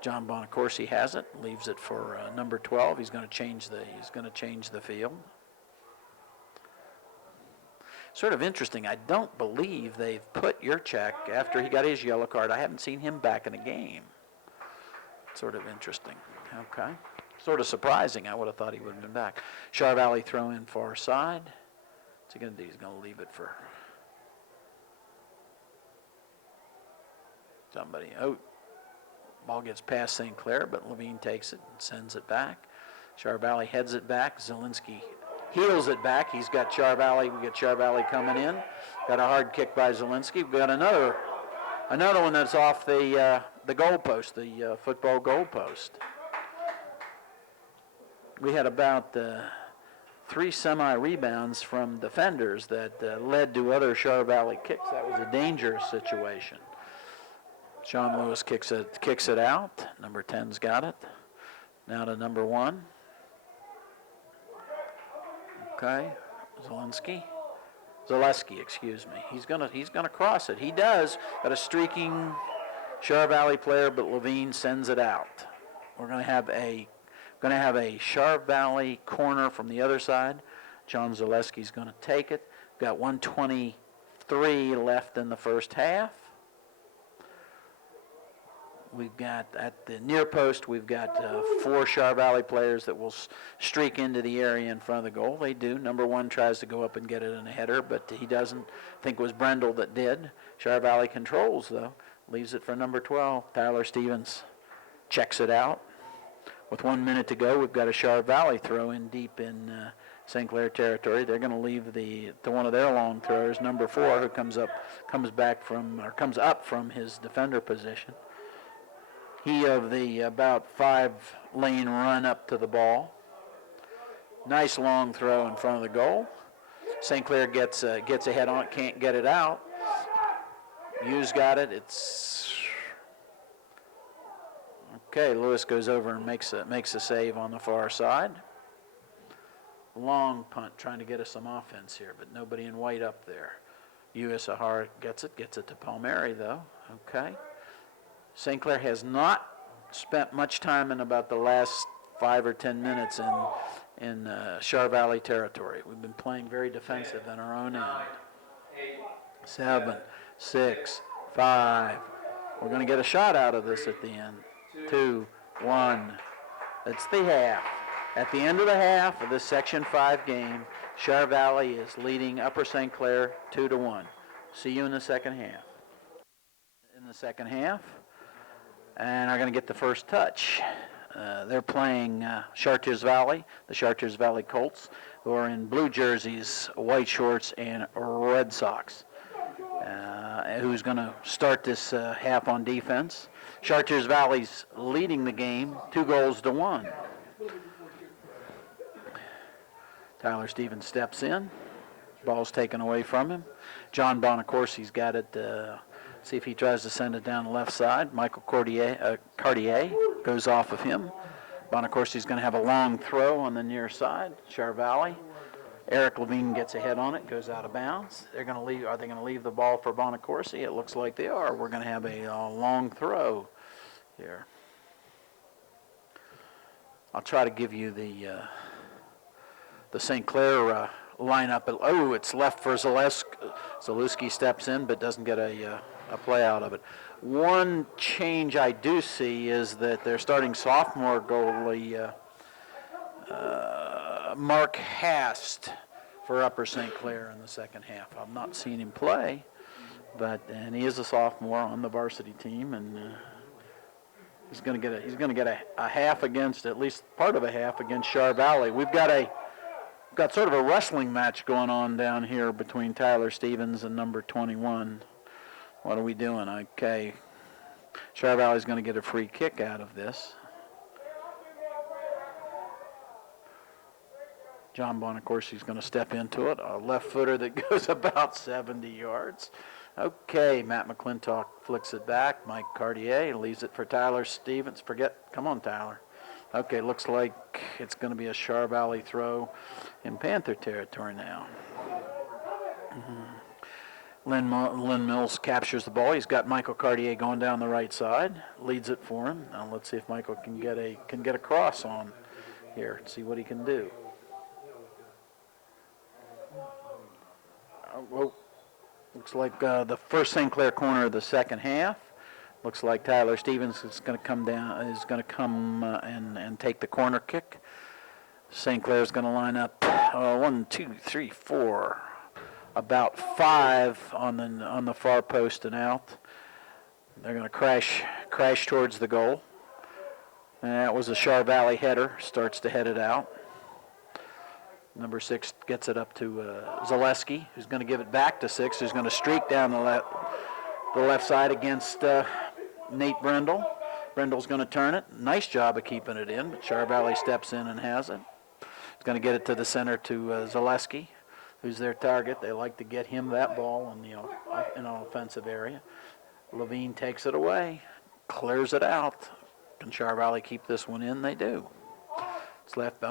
John Bonacorsi has it, leaves it for number 12. He's going to change the field. Sort of interesting. I don't believe they've put Yurchak after he got his yellow card. I haven't seen him back in a game. Sort of interesting. Okay. Sort of surprising. I would have thought he would have been back. Char Valley throw in far side. What's he going to do? He's going to leave it for somebody. Oh, ball gets past St. Clair, but Levine takes it and sends it back. Char Valley heads it back. Zielinski heels it back. He's got Char Valley. We got Char Valley coming in. Got a hard kick by Zielinski. We've got another one that's off the goalpost, the football goalpost. We had about 3 semi-rebounds from defenders that led to other Char Valley kicks. That was a dangerous situation. Sean Lewis kicks it out. Number 10's got it. Now to number 1. Okay, Zaleski, excuse me. He's gonna cross it. He does. Got a streaking Char Valley player, but Levine sends it out. We're gonna have a Char Valley corner from the other side. John Zaleski's gonna take it. Got 1:23 left in the first half. We've got at the near post, we've got 4 Char Valley players that will streak into the area in front of the goal. They do. Number 1 tries to go up and get it in a header, but he doesn't. I think it was Brendel that did. Char Valley controls, though. Leaves it for number 12. Tyler Stevens checks it out. With 1 minute to go, we've got a Char Valley throw in deep in St. Clair territory. They're going to leave to one of their long throwers, number 4, who comes up from his defender position. He of the about 5-lane run up to the ball. Nice long throw in front of the goal. St. Clair gets a head on it, can't get it out. Hughes got it. It's okay. Lewis goes over and makes a save on the far side. Long punt, trying to get us some offense here, but nobody in white up there. USAR gets it to Palmieri though. Okay. St. Clair has not spent much time in about the last 5 or 10 minutes in Char Valley territory. We've been playing very defensive in our own end. 7, 6, 5. We're going to get a shot out of this at the end. 2, 1. It's the half. At the end of the half of this Section 5 game, Char Valley is leading Upper St. Clair 2-1. See you in the second half. In the second half, and are going to get the first touch. They're playing Chartiers Valley, the Chartiers Valley Colts, who are in blue jerseys, white shorts, and red socks. Who's going to start this half on defense? Chartiers Valley's leading the game 2-1. Tyler Stevens steps in. Ball's taken away from him. John Bonacorsi's got it. See if he tries to send it down the left side. Michael Cartier goes off of him. Bonacorsi's going to have a long throw on the near side. Char Valley. Eric Levine gets ahead on it, goes out of bounds. They're going to leave. Are they going to leave the ball for Bonacorsi? It looks like they are. We're going to have a long throw here. I'll try to give you the St. Clair lineup. Oh, it's left for Zaleski. Zaleski steps in but doesn't get a play out of it. One change I do see is that they're starting sophomore goalie Mark Hast for Upper St. Clair in the second half. I've not seen him play, and he is a sophomore on the varsity team, and he's going to get a half against, at least part of a half against Char Valley. We've got sort of a wrestling match going on down here between Tyler Stevens and number 21. What are we doing? Okay. Char Valley's going to get a free kick out of this. John Bonacorsi's going to step into it. A left footer that goes about 70 yards. Okay, Matt McClintock flicks it back. Mike Cartier leaves it for Tyler Stevens. Come on, Tyler. Okay, looks like it's going to be a Char Valley throw in Panther territory now. Lynn Mills captures the ball. He's got Michael Cartier going down the right side. Leads it for him. Now let's see if Michael can get a cross on here. See what he can do. Looks like the first St. Clair corner of the second half. Looks like Tyler Stevens is going to come down. Is going to come and take the corner kick. St. Clair's going to line up 1, 2, 3, 4, about 5 on the far post and out. They're going to crash towards the goal. And that was a Char Valley header. Starts to head it out. Number 6 gets it up to Zaleski, who's going to give it back to 6, who's going to streak down the left side against Nate Brendel. Brendel's going to turn it. Nice job of keeping it in, but Char Valley steps in and has it. He's going to get it to the center to Zaleski, who's their target. They like to get him that ball in an offensive area. Levine takes it away, clears it out. Can Char Valley keep this one in? They do. It's left,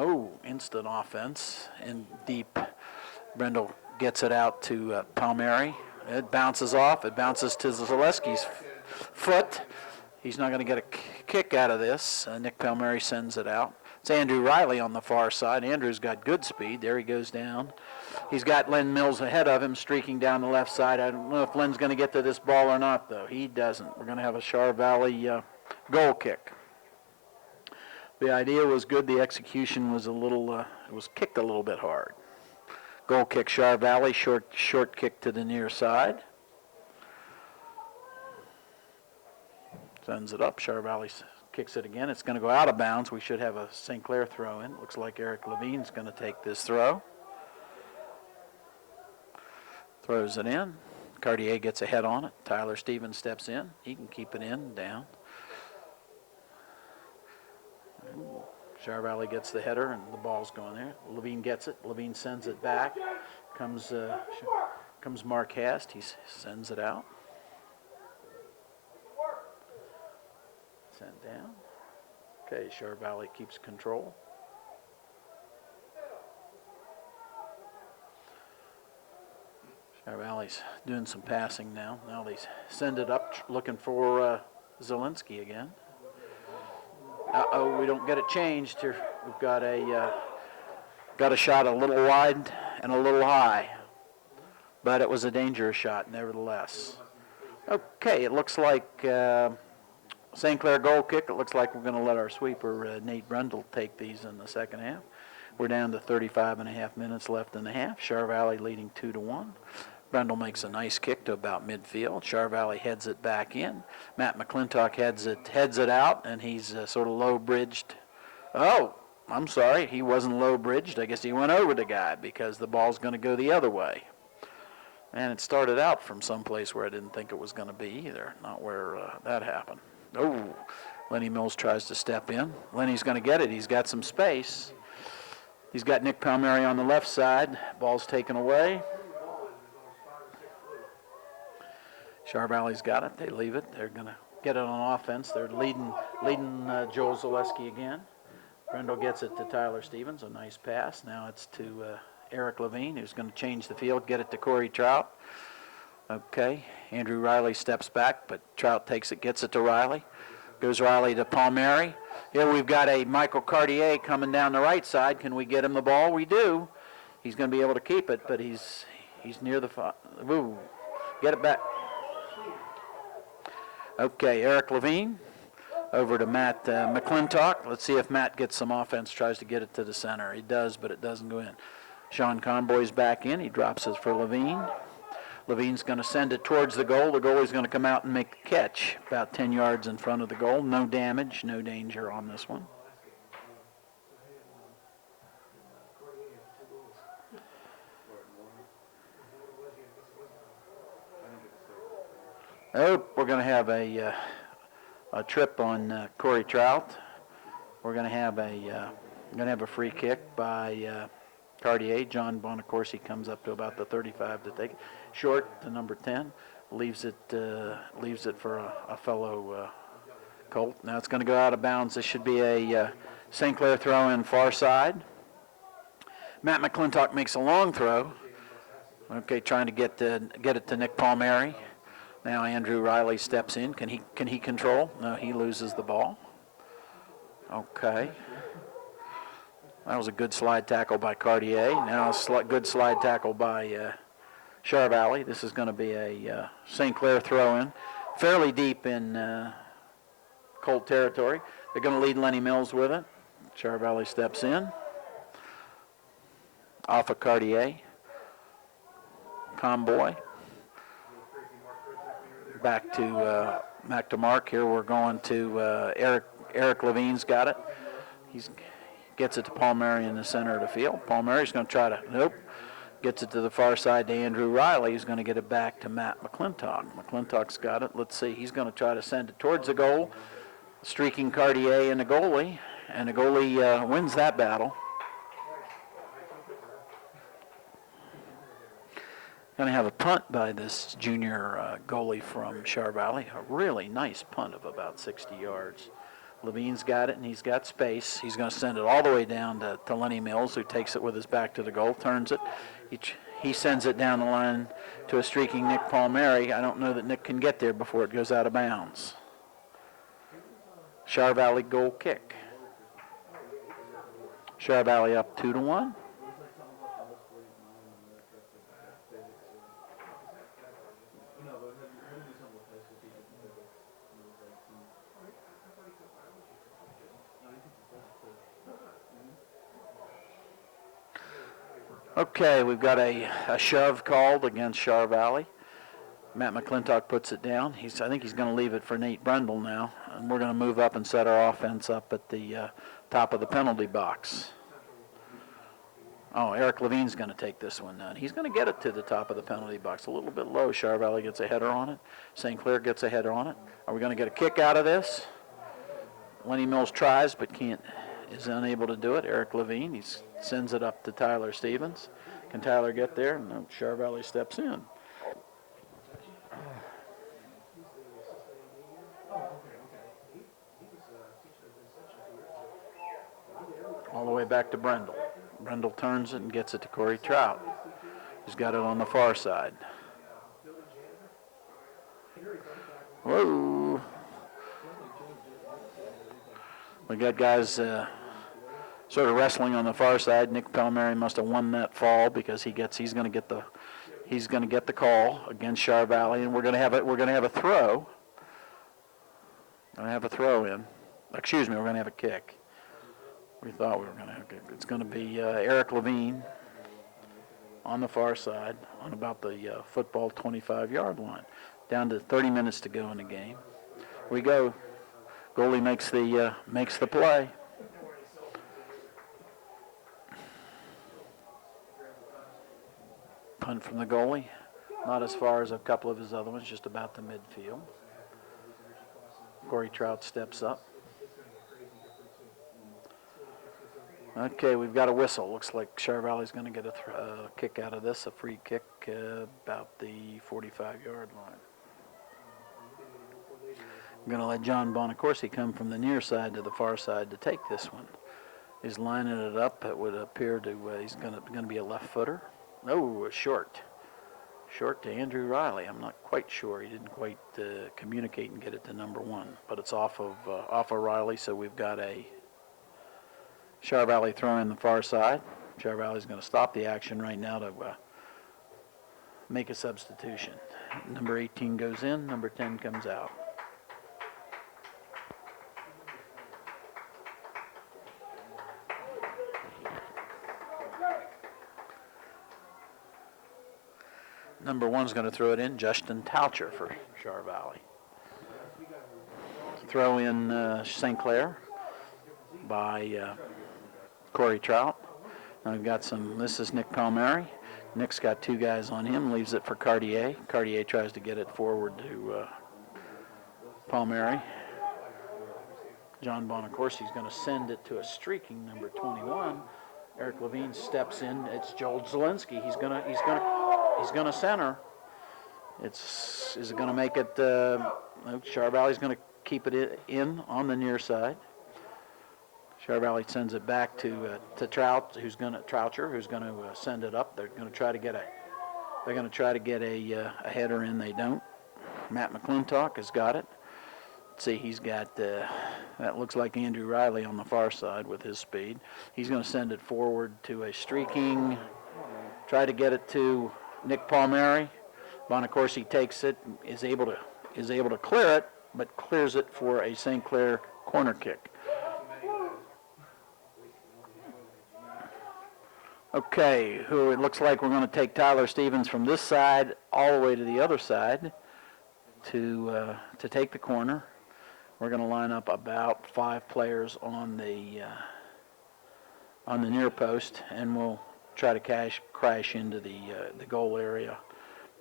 instant offense and deep. Brendel gets it out to Palmieri. It bounces off. It bounces to Zaleski's foot. He's not going to get a kick out of this. Nick Palmieri sends it out. It's Andrew Riley on the far side. Andrew's got good speed. There he goes down. He's got Len Mills ahead of him, streaking down the left side. I don't know if Len's going to get to this ball or not, though. He doesn't. We're going to have a Char Valley goal kick. The idea was good. The execution was it was kicked a little bit hard. Goal kick, Char Valley. Short kick to the near side. Sends it up. Char Valley kicks it again. It's going to go out of bounds. We should have a St. Clair throw in. Looks like Eric Levine's going to take this throw. Throws it in. Cartier gets a head on it. Tyler Stevens steps in. He can keep it in, down. Char Valley gets the header, and the ball's going there. Levine gets it. Levine sends it back. Comes Mark Hast. He sends it out. Sent down. Okay, Char Valley keeps control. Char Valley's doing some passing now. Now they send it up, looking for Zielinski again. We don't get it changed here. We've got a shot a little wide and a little high, but it was a dangerous shot nevertheless. Okay, it looks like St. Clair goal kick. It looks like we're going to let our sweeper, Nate Brundle, take these in the second half. We're down to 35.5 minutes left in the half. Char Valley leading 2-1. Brundle makes a nice kick to about midfield. Char Valley heads it back in. Matt McClintock heads it out, and he's sort of low-bridged. Oh, I'm sorry, he wasn't low-bridged. I guess he went over the guy because the ball's going to go the other way. And it started out from someplace where I didn't think it was going to be either, not where that happened. Oh, Lenny Mills tries to step in. Lenny's going to get it. He's got some space. He's got Nick Palmieri on the left side. Ball's taken away. Char Valley's got it. They leave it. They're going to get it on offense. They're leading Joel Zaleski again. Brendel gets it to Tyler Stevens. A nice pass. Now it's to Eric Levine, who's going to change the field, get it to Corey Trout. Okay. Andrew Riley steps back, but Trout takes it, gets it to Riley. Goes Riley to Palmieri. Here we've got a Michael Cartier coming down the right side. Can we get him the ball? We do. He's going to be able to keep it, but he's near the... Ooh. Get it back. Okay, Eric Levine over to Matt McClintock. Let's see if Matt gets some offense, tries to get it to the center. He does, but it doesn't go in. Sean Conboy's back in. He drops it for Levine. Levine's going to send it towards the goal. The goalie's going to come out and make the catch about 10 yards in front of the goal. No damage, no danger on this one. Oh, we're going to have a trip on Corey Trout. We're going to have a free kick by Cartier. John Bonacorsi comes up to about the 35 to take it. Short to number 10, leaves it for a fellow Colt. Now it's going to go out of bounds. This should be a St. Clair throw in far side. Matt McClintock makes a long throw. Okay, trying to get it to Nick Palmieri. Now Andrew Riley steps in. Can he control? No, he loses the ball. Okay. That was a good slide tackle by Cartier. Now a good slide tackle by Char Valley. This is going to be a St. Clair throw-in. Fairly deep in Colt territory. They're going to lead Lenny Mills with it. Char Valley steps in. Off of Cartier. Comboy. Back to Mark. Here we're going to Eric Levine's got it. He gets it to Palmieri in the center of the field. Palmieri's going to try to, nope. Gets it to the far side to Andrew Riley. He's going to get it back to Matt McClintock. McClintock's got it. Let's see. He's going to try to send it towards the goal. Streaking Cartier and the goalie. And the goalie wins that battle. Going to have a punt by this junior goalie from Char Valley. A really nice punt of about 60 yards. Levine's got it, and he's got space. He's going to send it all the way down to Lenny Mills, who takes it with his back to the goal, turns it. He sends it down the line to a streaking Nick Palmieri. I don't know that Nick can get there before it goes out of bounds. Char Valley goal kick. Char Valley up 2-1. Okay, we've got a shove called against Char Valley. Matt McClintock puts it down. I think he's going to leave it for Nate Brundle now. And we're going to move up and set our offense up at the top of the penalty box. Oh, Eric Levine's going to take this one now. He's going to get it to the top of the penalty box. A little bit low. Char Valley gets a header on it. St. Clair gets a header on it. Are we going to get a kick out of this? Lenny Mills tries but is unable to do it. Eric Levine, he sends it up to Tyler Stevens. Can Tyler get there? No, Char Valley steps in. All the way back to Brendel. Brendel turns it and gets it to Corey Trout, who's got it on the far side. Whoa. We got guys sort of wrestling on the far side. Nick Palmieri must have won that fall because he's going to get the call against Char Valley, and we're going to have a throw. Going to have a throw in. Excuse me, we're going to have a kick. We thought we were going to have a kick. It's going to be Eric Levine on the far side on about the football 25-yard line. Down to 30 minutes to go in the game. We go. Goalie makes the play. Punt from the goalie. Not as far as a couple of his other ones, just about the midfield. Corey Trout steps up. Okay, we've got a whistle. Looks like Char Valley's going to get a kick out of this, a free kick about the 45-yard line. I'm going to let John Bonacorsi come from the near side to the far side to take this one. He's lining it up. It would appear to he's going to be a left footer. No, short to Andrew Riley. I'm not quite sure. He didn't quite communicate and get it to number 1, but it's off of Riley. So we've got a Char Valley throw in the far side. Char Valley's going to stop the action right now to make a substitution. Number 18 goes in. Number 10 comes out. Number 1's going to throw it in, Justin Taucher for Char Valley. Throw in St. Clair by Corey Trout. Now we've got this is Nick Palmieri. Nick's got 2 guys on him, leaves it for Cartier. Cartier tries to get it forward to Palmieri. John Bonacorsi is going to send it to a streaking number 21. Eric Levine steps in. It's Joel Zielinski. He's gonna center. Is it going to make it? Char Valley's going to keep it in on the near side. Char Valley sends it back to Trout, Troucher, who's going to send it up. They're going to try to get a header in. They don't. Matt McClintock has got it. Let's see, he's got that looks like Andrew Riley on the far side with his speed. He's going to send it forward to a streaking. Try to get it to Nick Palmieri. Bonacorsi takes it, is able to clear it, but clears it for a St. Clair corner kick. Okay, it looks like we're going to take Tyler Stevens from this side all the way to the other side to take the corner. We're going to line up about 5 players on the near post, and we'll try to crash into the goal area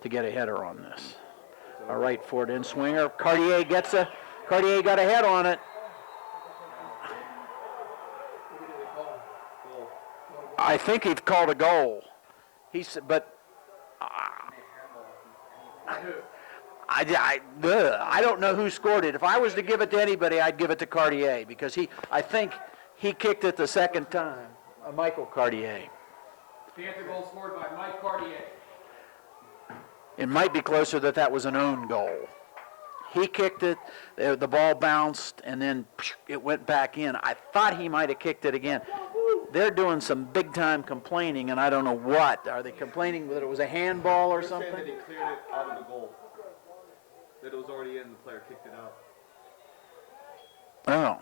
to get a header on this. All right, forward in swinger. Cartier got a head on it. I think he's called a goal. But I don't know who scored it. If I was to give it to anybody, I'd give it to Cartier because I think he kicked it the second time. Michael Cartier. Panther goal scored by Mike Cartier. It might be closer that was an own goal. He kicked it, the ball bounced, and then it went back in. I thought he might have kicked it again. They're doing some big-time complaining, and I don't know what. Are they complaining that it was a handball or something? They're saying that he cleared it out of the goal. That it was already in, the player kicked it out. Oh.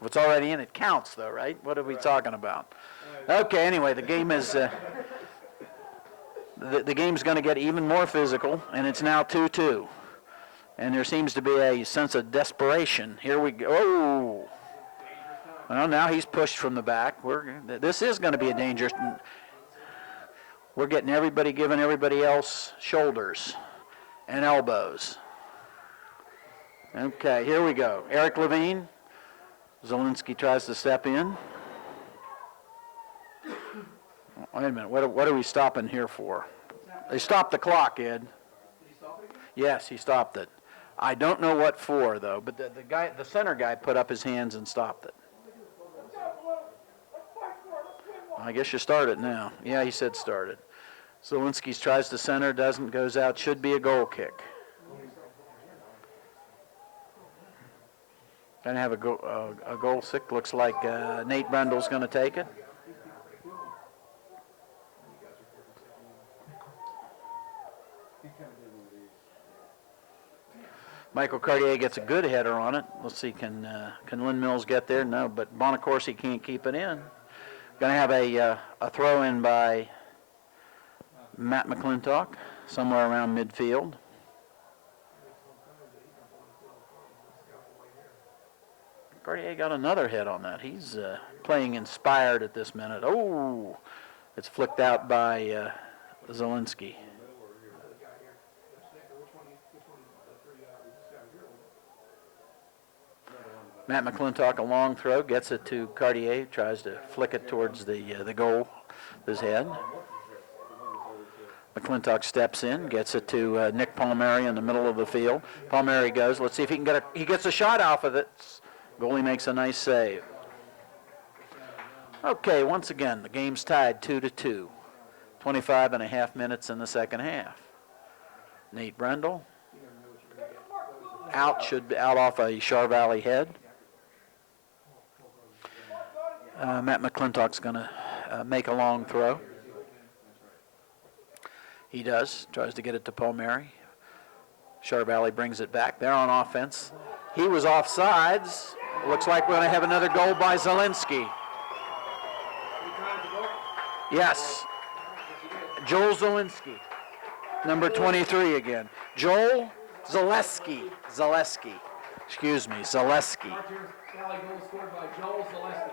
If it's already in, it counts, though, right? What are we talking about? Okay, anyway, the game is... The game's going to get even more physical, and it's now 2-2. And there seems to be a sense of desperation. Here we go. Oh! Well, now he's pushed from the back. This is going to be a dangerous... We're giving everybody else shoulders and elbows. Okay, here we go. Eric Levine. Zielinski tries to step in. Wait a minute. What are we stopping here for? They stopped the clock, Ed. Did he stop it again? Yes, he stopped it. I don't know what for, though, but the center guy put up his hands and stopped it. I guess you start it now. Yeah, he said start it. Zielinski tries to center, doesn't, goes out. Should be a goal kick. Going to have a goal kick. Looks like Nate Brendle's going to take it. Michael Cartier gets a good header on it. Let's see, can Lynn Mills get there? No, but Bonacorsi can't keep it in. Going to have a throw in by Matt McClintock, somewhere around midfield. Cartier got another hit on that. He's playing inspired at this minute. Oh, it's flicked out by Zielinski. Matt McClintock, a long throw, gets it to Cartier, tries to flick it towards the goal with his head. McClintock steps in, gets it to Nick Palmieri in the middle of the field. Palmieri goes, let's see if he can get he gets a shot off of it. Goalie makes a nice save. Okay, once again, the game's tied 2-2. 25 and a half minutes in the second half. Nate Brendel, should be out off a Char Valley head. Matt McClintock's going to make a long throw. He does, tries to get it to Palmieri. Char Valley brings it back. They're on offense. He was offsides. Looks like we're going to have another goal by Zielinski. Yes. Joel Zielinski, number 23 again. Joel Zaleski. Excuse me, Zaleski. Chartiers Valley goal scored by Joel Zaleski.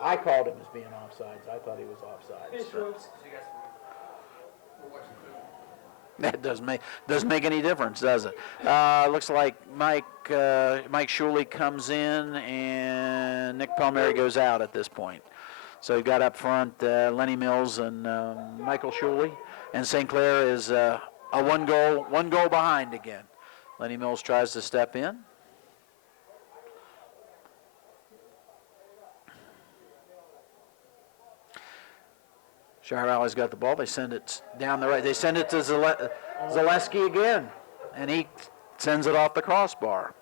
I called him as being offsides. I thought he was offsides. That doesn't make any difference, does it? Looks like Mike Shuley comes in and Nick Palmieri goes out at this point. So you've got up front Lenny Mills and Michael Shuley, and St. Clair is a one goal behind again. Lenny Mills tries to step in. Char Valley's got the ball. They send it down the right. They send it to Zaleski again, and he sends it off the crossbar.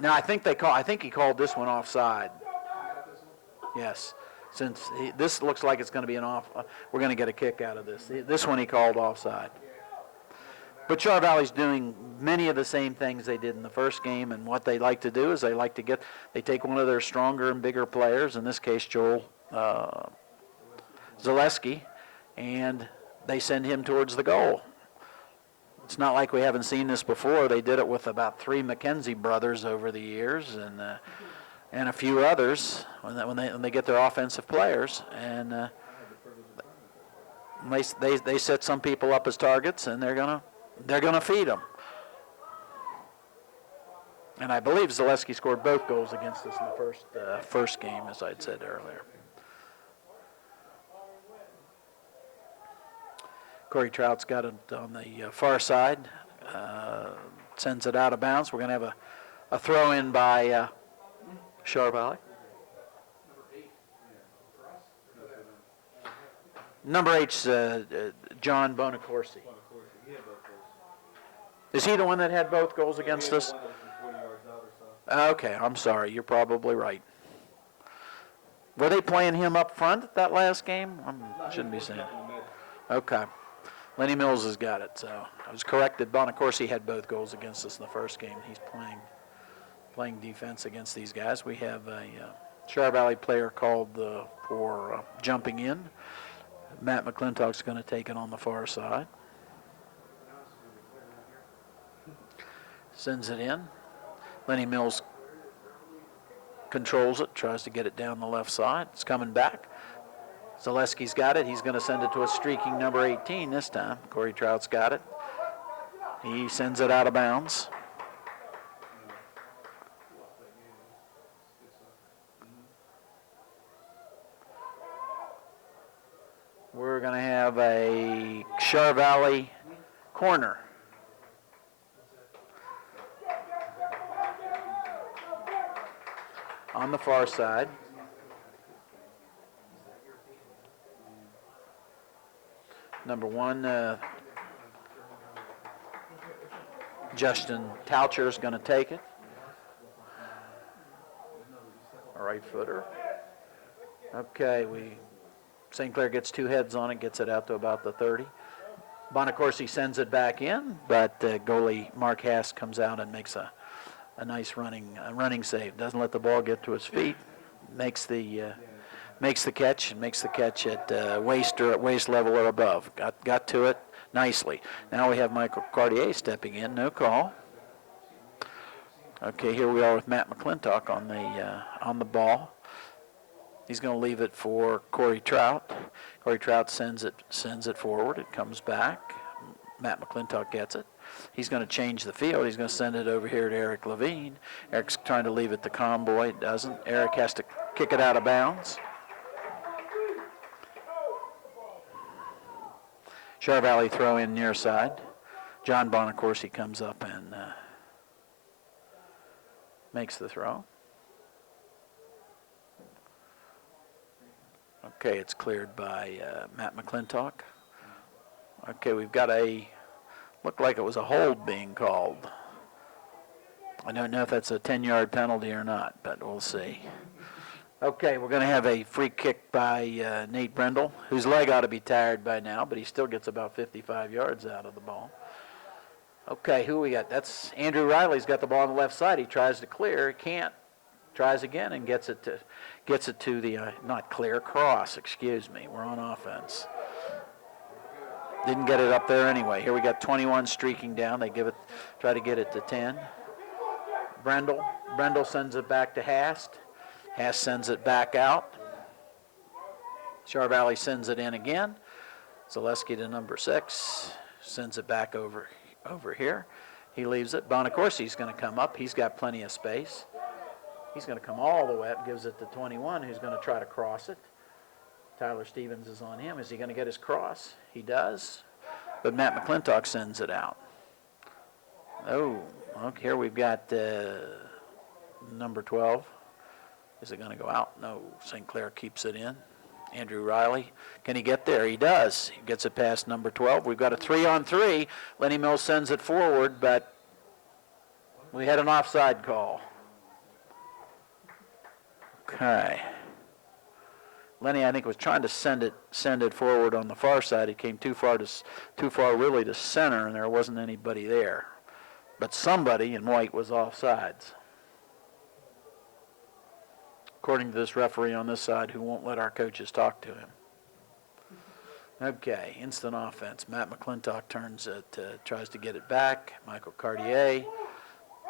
Now I think he called this one offside. Yes, since this looks like it's going to be an off. We're going to get a kick out of this. This one he called offside. But Char Valley's doing many of the same things they did in the first game, and what they like to do is they take one of their stronger and bigger players, in this case Joel Zaleski, and they send him towards the goal. It's not like we haven't seen this before. They did it with about 3 McKenzie brothers over the years, and a few others when they get their offensive players, and they set some people up as targets, and they're gonna feed them. And I believe Zaleski scored both goals against us in the first game, as I'd said earlier. Corey Trout's got it on the far side, sends it out of bounds. We're going to have a throw in by Char Valley. Number 8's John Bonacorsi. Is he the one that had both goals against us? Okay, I'm sorry. You're probably right. Were they playing him up front at that last game? I shouldn't be saying. Okay. Lenny Mills has got it. So I was corrected. Bonacorsi had both goals against us in the first game. He's playing defense against these guys. We have a Char Valley player called for jumping in. Matt McClintock's going to take it on the far side. Sends it in. Lenny Mills controls it, tries to get it down the left side. It's coming back. Zaleski's got it. He's going to send it to a streaking number 18 this time. Corey Trout's got it. He sends it out of bounds. We're going to have a Char Valley corner. On the far side. Number 1, Justin Toucher is going to take it. A right footer. Okay, St. Clair gets 2 heads on it, gets it out to about the 30. Bonacorsi sends it back in, but goalie Mark Hass comes out and makes a nice running save. Doesn't let the ball get to his feet. Makes the catch and makes the catch at waist level or above. Got to it nicely. Now we have Michael Cartier stepping in. No call. Okay, here we are with Matt McClintock on the ball. He's going to leave it for Corey Trout. Corey Trout sends it forward. It comes back. Matt McClintock gets it. He's going to change the field. He's going to send it over here to Eric Levine. Eric's trying to leave it to Comboy. It doesn't. Eric has to kick it out of bounds. Char Valley throw in near side. John Bonacorsi comes up and makes the throw. Okay, it's cleared by Matt McClintock. Okay, we've got looked like it was a hold being called. I don't know if that's a 10-yard penalty or not, but we'll see. Okay, we're going to have a free kick by Nate Brendel, whose leg ought to be tired by now, but he still gets about 55 yards out of the ball. Okay, who we got? That's Andrew Riley's got the ball on the left side. He tries to clear. He can't. Tries again and gets it to the not clear cross. Excuse me. We're on offense. Didn't get it up there anyway. Here we got 21 streaking down. They try to get it to 10. Brendel sends it back to Hast. Hast sends it back out. Char Valley sends it in again. Zaleski to number 6 sends it back over here. He leaves it. Bonacorsi's going to come up. He's got plenty of space. He's going to come all the way up, gives it to 21, who's going to try to cross it. Tyler Stevens is on him. Is he going to get his cross? He does. But Matt McClintock sends it out. Oh, okay, here we've got number 12. Is it going to go out? No, St. Clair keeps it in. Andrew Riley, can he get there? He does. He gets it past number 12. We've got a 3-on-3. Lenny Mills sends it forward, but we had an offside call. Okay. Lenny, I think, was trying to send it forward on the far side. It came too far really to center, and there wasn't anybody there. But somebody in white was offsides, according to this referee on this side, who won't let our coaches talk to him. Okay, instant offense. Matt McClintock tries to get it back. Michael Cartier,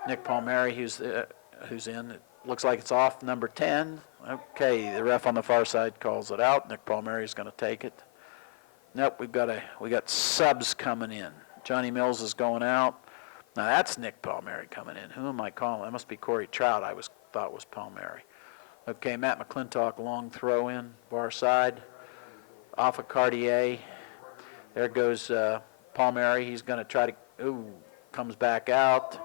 Nick Palmieri, who's in. It looks like it's off number 10. Okay, the ref on the far side calls it out. Nick Palmieri is going to take it. Nope, we got subs coming in. Johnny Mills is going out. Now that's Nick Palmieri coming in. Who am I calling? That must be Corey Trout. Thought was Palmieri. Okay, Matt McClintock, long throw in, far side, off of Cartier. There goes Palmieri. He's going to try to, comes back out.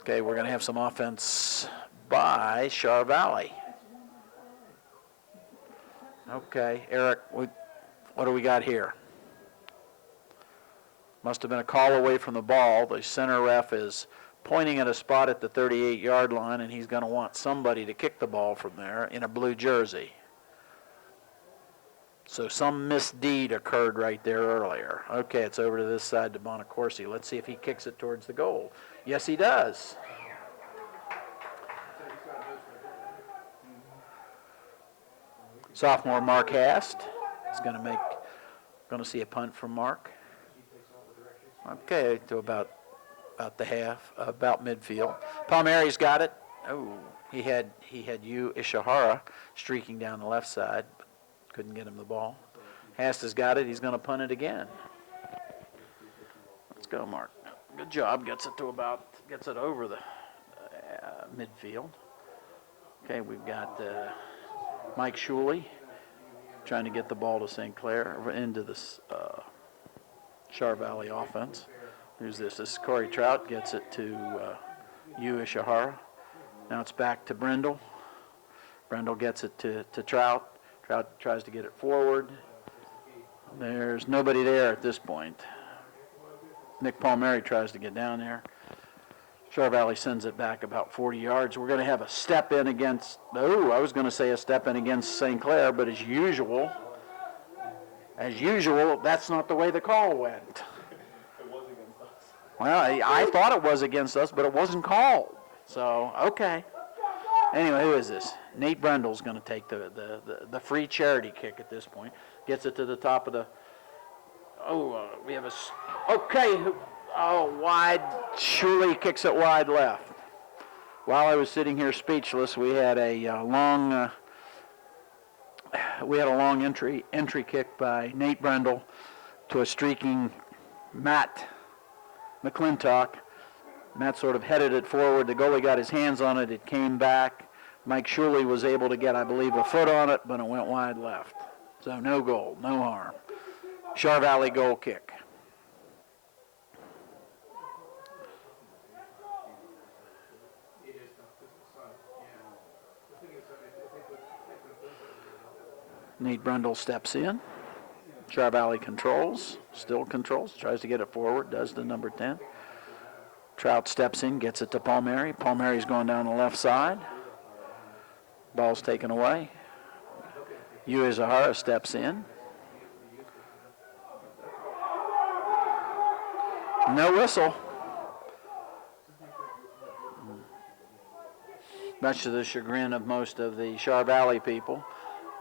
Okay, we're going to have some offense by Char Valley. Okay, Eric, what do we got here? Must have been a call away from the ball. The center ref is pointing at a spot at the 38-yard line, and he's going to want somebody to kick the ball from there in a blue jersey. So some misdeed occurred right there earlier. Okay, it's over to this side to Bonacorsi. Let's see if he kicks it towards the goal. Yes, he does. Sophomore Mark Hast is going to see a punt from Mark. Okay, to about the half, about midfield. Palmieri's got it. Oh, he had Yu Ishihara streaking down the left side, but couldn't get him the ball. Hast has got it. He's going to punt it again. Let's go, Mark. Good job. Gets it over the midfield. Okay, we've got Mike Shuley trying to get the ball to St. Clair into this Char Valley offense. Who's this? This is Corey Trout. Gets it to Yu Ishihara. Now it's back to Brendel. Brendel gets it to Trout. Trout tries to get it forward. There's nobody there at this point. Nick Palmieri tries to get down there. Char Valley sends it back about 40 yards. We're going to have a step in against, I was going to say a step in against St. Clair, but as usual, that's not the way the call went. It was against us. Well, I thought it was against us, but it wasn't called. So, okay. Anyway, who is this? Nate Brendle's going to take the free charity kick at this point. Gets it to the top of the, we have wide. Shuley kicks it wide left. While I was sitting here speechless, we had a long entry kick by Nate Brendle to a streaking Matt McClintock. Matt sort of headed it forward. The goalie got his hands on it. It came back. Mike Shuley was able to get, I believe, a foot on it, but it went wide left. So no goal, no harm. Char Valley goal kick. Nate Brendle steps in. Char Valley controls, still controls, tries to get it forward, does to number 10. Trout steps in, gets it to Palmieri. Palmieri's going down the left side. Ball's taken away. Ue Zahara steps in. No whistle. Much to the chagrin of most of the Char Valley people.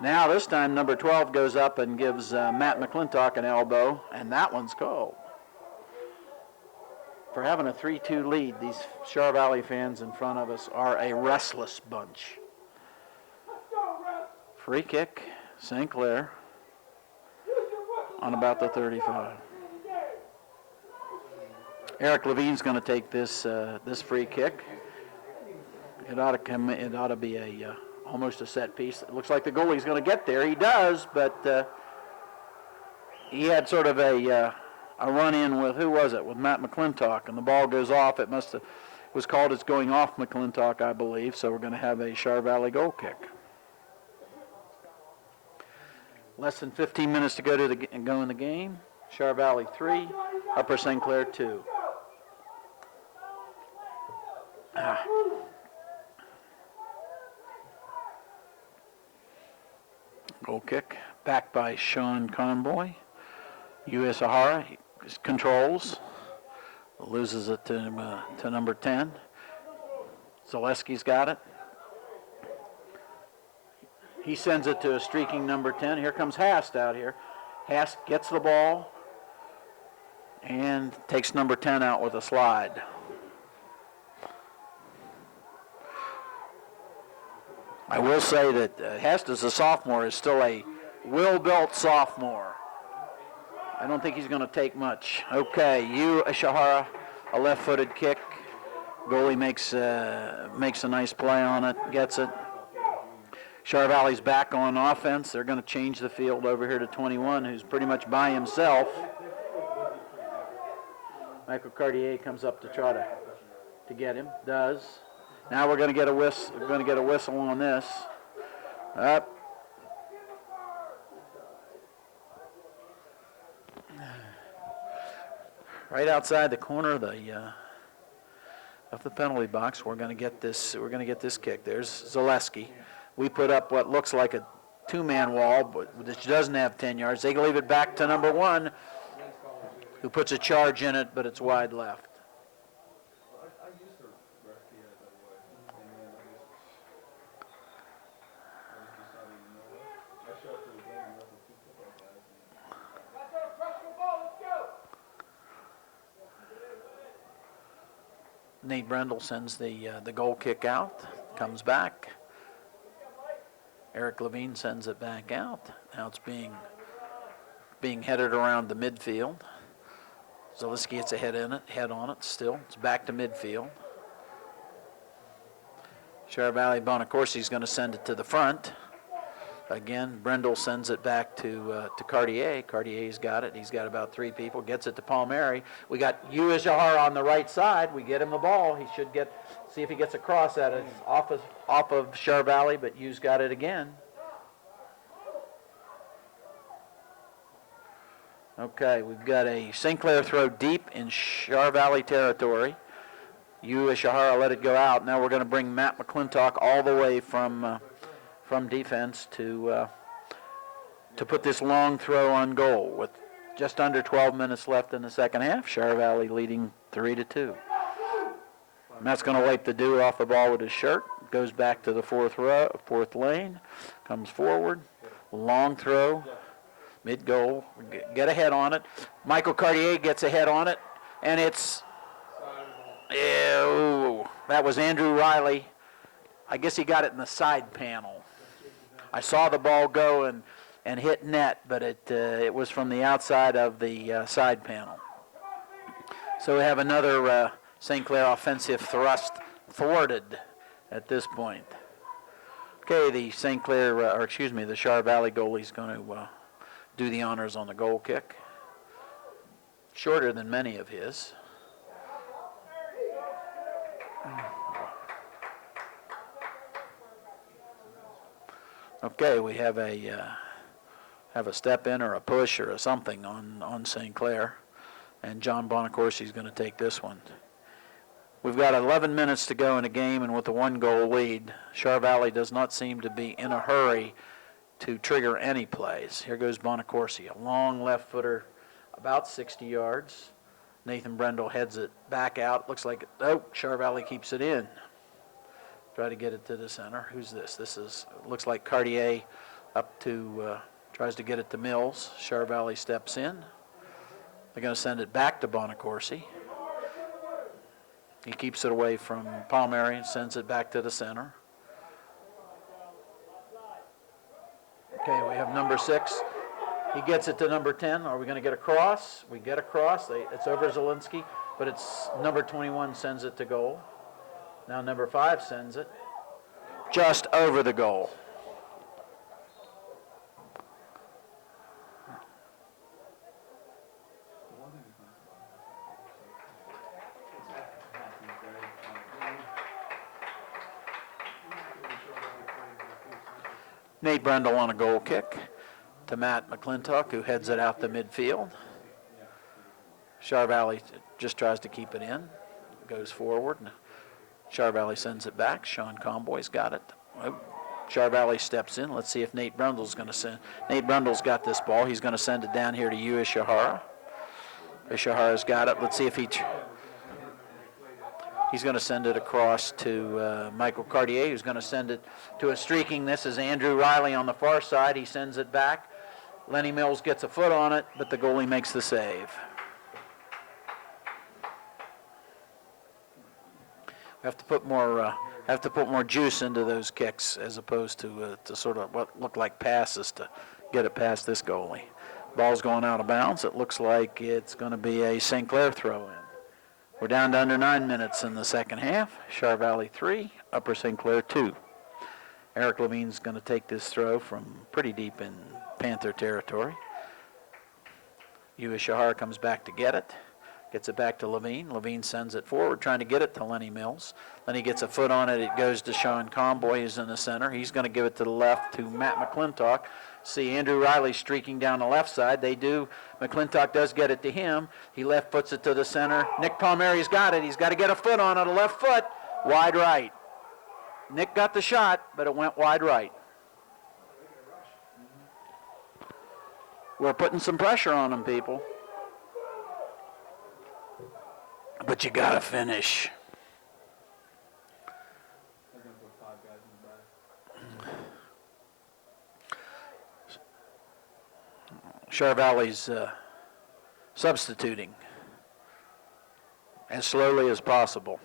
Now this time number 12 goes up and gives Matt McClintock an elbow, and that one's called. For having a 3-2 lead, these Char Valley fans in front of us are a restless bunch. Free kick, St. Clair, on about the 35. Eric Levine's going to take this free kick. It ought to be a almost a set piece. It looks like the goalie's going to get there. He does, but he had sort of a run-in with, who was it, with Matt McClintock, and the ball goes off. It was called as going off McClintock, I believe, so we're going to have a Char Valley goal kick. Less than 15 minutes to go in the game. Char Valley 3, Upper St. Clair 2. Goal kick, back by Sean Conboy. Ue Zahara controls, loses it to number 10. Zaleski's got it. He sends it to a streaking number 10. Here comes Hast out here. Hast gets the ball and takes number 10 out with a slide. I will say that Hest, as a sophomore, is still a well-built sophomore. I don't think he's going to take much. Okay, Ue Zahara, a left-footed kick. Goalie makes a nice play on it, gets it. Char Valley's back on offense. They're going to change the field over here to 21, who's pretty much by himself. Michael Cartier comes up to try to get him. Does. Now we're going to get a whistle. We're going to get a whistle on this. Up. Right outside the corner of the penalty box, we're going to get this. We're going to get this kick. There's Zaleski. We put up what looks like a two-man wall, but which doesn't have 10 yards. They can leave it back to number 1, who puts a charge in it, but it's wide left. Nate Brendle sends the goal kick out, comes back. Eric Levine sends it back out. Now it's being headed around the midfield. Zaleski gets a head on it still. It's back to midfield. Char Valley Bonacorsi's going to send it to the front. Again, Brendle sends it back to Cartier. Cartier's got it. He's got about 3 people. Gets it to Palmieri. We got Ue Zahara on the right side. We get him the ball. He should see if he gets a cross at it. It's off of Char Valley, but U's got it again. Okay, we've got a St. Clair throw deep in Char Valley territory. Yu Ishihara let it go out. Now we're going to bring Matt McClintock all the way from defense to put this long throw on goal with just under 12 minutes left in the second half. Shire Valley leading 3-2. Matt's going to wipe the dew off the ball with his shirt. Goes back to the fourth lane. Comes forward. Long throw. Mid-goal. Get a head on it. Michael Cartier gets a head on it. And it's... Ew, that was Andrew Riley. I guess he got it in the side panel. I saw the ball go and hit net, but it was from the outside of the side panel. So we have another St. Clair offensive thrust thwarted at this point. Okay, the the Shire Valley goalie's going to do the honors on the goal kick. Shorter than many of his. Okay, we have a step in or a push or a something on St. Clair, and John Bonacorsi is going to take this one. We've got 11 minutes to go in a game, and with a 1-goal lead, Shire Valley does not seem to be in a hurry to trigger any plays. Here goes Bonacorsi, a long left footer, about 60 yards. Nathan Brendel heads it back out. Looks like, Shire Valley keeps it in. Try to get it to the center. Who's this? Looks like Cartier up to, tries to get it to Mills. Shire Valley steps in. They're going to send it back to Bonacorsi. He keeps it away from Palmieri and sends it back to the center. Okay, we have number 6. He gets it to number 10. Are we going to get a cross? We get a cross. It's over Zielinski, but it's number 21 sends it to goal. Now number 5 sends it just over the goal. Nate Brendel on a goal kick to Matt McClintock, who heads it out the midfield. Shire Valley just tries to keep it in, goes forward. Shire Valley sends it back. Sean Comboy's got it. Shire Valley steps in. Let's see if Nate Brendel's going to send. Nate Brendel's got this ball. He's going to send it down here to Yu Ishihara. Ishihara's got it. Let's see if he's going to send it across to Michael Cartier, who's going to send it to a streaking. This is Andrew Riley on the far side. He sends it back. Lenny Mills gets a foot on it, but the goalie makes the save. Have to put more juice into those kicks as opposed to sort of what look like passes to get it past this goalie. Ball's going out of bounds. It looks like it's going to be a St. Clair throw-in. We're down to under 9 minutes in the second half. Shire Valley 3, Upper St. Clair 2. Eric Levine's going to take this throw from pretty deep in Panther territory. Yu Ishihara comes back to get it. Gets it back to Levine. Levine sends it forward, trying to get it to Lenny Mills. Lenny gets a foot on it. It goes to Sean Comboy, who's in the center. He's going to give it to the left to Matt McClintock. See Andrew Riley streaking down the left side. They do. McClintock does get it to him. He left foots it to the center. Nick Palmieri's got it. He's got to get a foot on it. A left foot. Wide right. Nick got the shot, but it went wide right. We're putting some pressure on them, people. But you got to finish. They're going to put 5 guys in the back. Shire Valley's substituting as slowly as possible.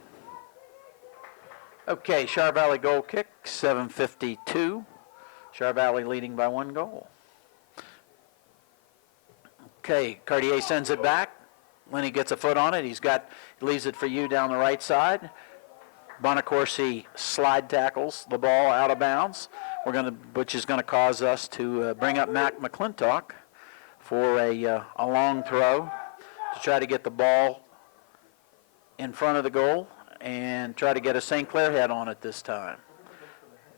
Okay, Shire Valley goal kick, 7:52. Shire Valley leading by 1 goal. Okay, Cartier sends it back. Lenny gets a foot on it. He leaves it for you down the right side. Bonacorsi slide tackles the ball out of bounds. Which is going to cause us to bring up Matt McClintock for a long throw to try to get the ball in front of the goal and try to get a St. Clair head on it this time.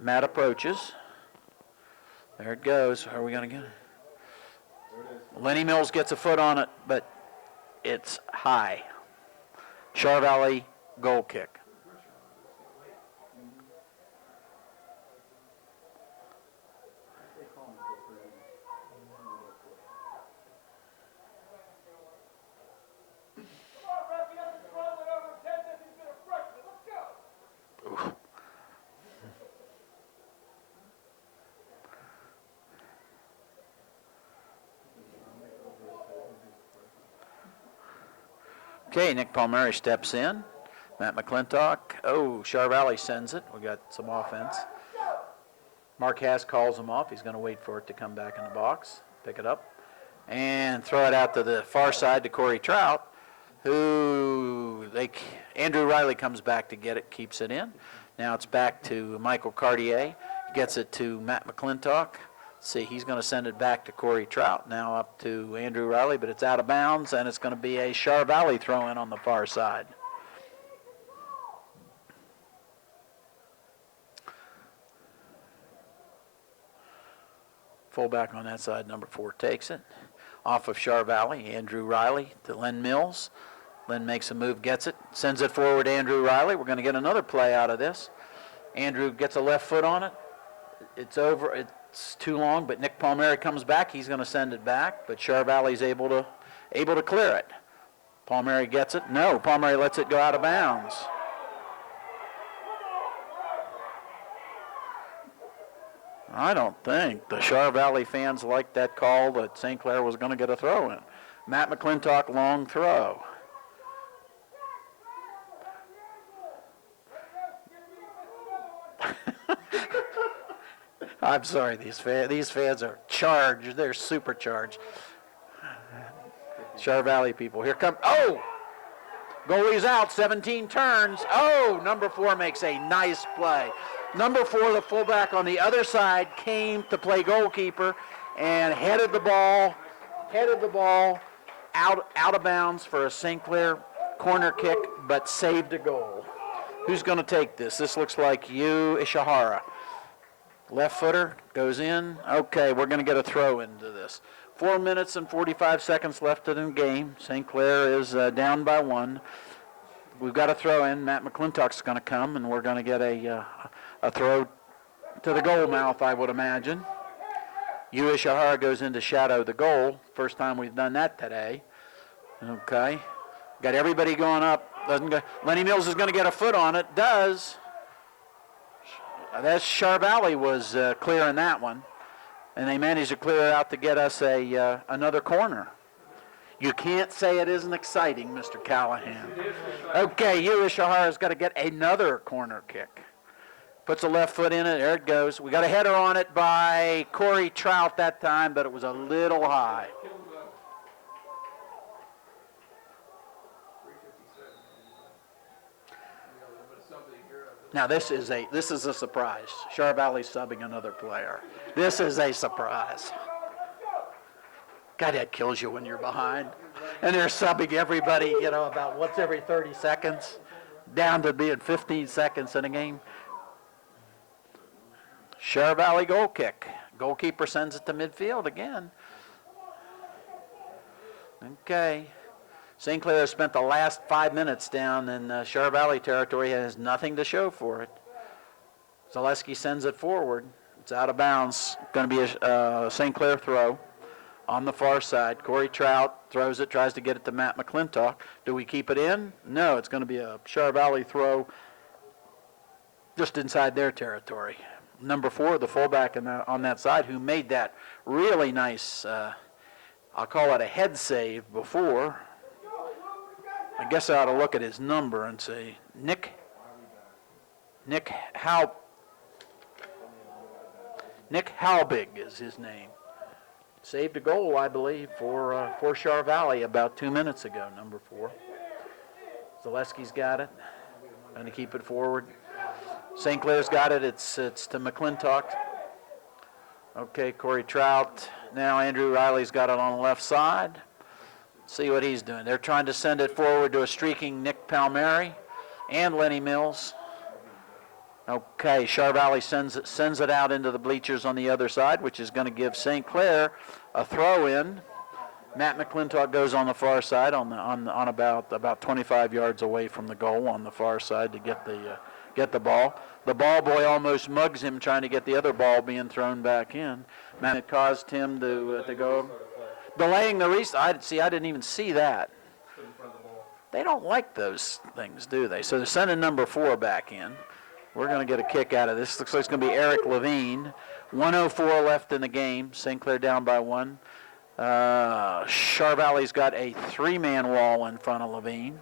Matt approaches. There it goes. Are we going to get it? Lenny Mills gets a foot on it, but it's high. Shire Valley goal kick. Okay, Nick Palmieri steps in. Matt McClintock. Oh, Char Valley sends it. We got some offense. Mark Hass calls him off. He's going to wait for it to come back in the box. Pick it up. And throw it out to the far side to Corey Trout, Andrew Riley comes back to get it, keeps it in. Now it's back to Michael Cartier. Gets it to Matt McClintock. See, he's going to send it back to Corey Trout, now up to Andrew Riley, but it's out of bounds, and it's going to be a Char Valley throw-in on the far side. Fullback on that side, number 4, takes it. Off of Char Valley, Andrew Riley to Len Mills. Len makes a move, gets it, sends it forward to Andrew Riley. We're going to get another play out of this. Andrew gets a left foot on it. It's over. It's too long, but Nick Palmieri comes back. He's going to send it back, but Char Valley's able to clear it. Palmieri gets it. No, Palmieri lets it go out of bounds. I don't think the Char Valley fans liked that call that St. Clair was going to get a throw in. Matt McClintock, long throw. I'm sorry, these fans are charged. They're supercharged. Char Valley people. Here come, oh! Goalie's out, 17 turns. Oh, number 4 makes a nice play. Number 4, the fullback on the other side, came to play goalkeeper and headed the ball out of bounds for a St. Clair corner kick, but saved a goal. Who's going to take this? This looks like you, Ishihara. Left footer goes in. Okay, we're going to get a throw into this. 4 minutes and 45 seconds left in the game. St. Clair is down by 1. We've got a throw in. Matt McClintock's going to come, and we're going to get a throw to the goal mouth, I would imagine. Yu Ishihara goes in to shadow the goal. First time we've done that today. Okay. Got everybody going up. Doesn't go. Lenny Mills is going to get a foot on it. Does. That's Char Valley was clearing that one. And they managed to clear it out to get us another corner. You can't say it isn't exciting, Mr. Callahan. Okay, Yu Ishihara's got to get another corner kick. Puts a left foot in it. There it goes. We got a header on it by Corey Trout that time, but it was a little high. Now this is a surprise. Char Valley subbing another player. This is a surprise. God, that kills you when you're behind. And they're subbing everybody, about once every 30 seconds, down to being 15 seconds in a game. Char Valley goal kick. Goalkeeper sends it to midfield again. Okay. St. Clair has spent the last 5 minutes down in Char Valley territory and has nothing to show for it. Zaleski sends it forward. It's out of bounds. Going to be a St. Clair throw on the far side. Corey Trout throws it, tries to get it to Matt McClintock. Do we keep it in? No, it's going to be a Char Valley throw just inside their territory. Number 4, the fullback on that side, who made that really nice, I'll call it a head save before. I guess I ought to look at his number and say, Nick Halbig is his name. Saved a goal, I believe, for Char Valley about 2 minutes ago, number 4. Zaleski's got it. Going to keep it forward. St. Clair's got it. It's to McClintock. Okay, Corey Trout. Now Andrew Riley's got it on the left side. See what he's doing. They're trying to send it forward to a streaking Nick Palmieri and Lenny Mills. Okay, Char Valley sends it out into the bleachers on the other side, which is going to give St. Clair a throw in. Matt McClintock goes on the far side on about 25 yards away from the goal on the far side to get the ball. The ball boy almost mugs him trying to get the other ball being thrown back in. Man, it caused him to go delaying the restart. I didn't even see that. They don't like those things, do they? So they're sending number 4 back in. We're going to get a kick out of this. Looks like it's going to be Eric Levine. 1:04 left in the game. St. Clair down by 1. Char Valley's got a 3-man wall in front of Levine.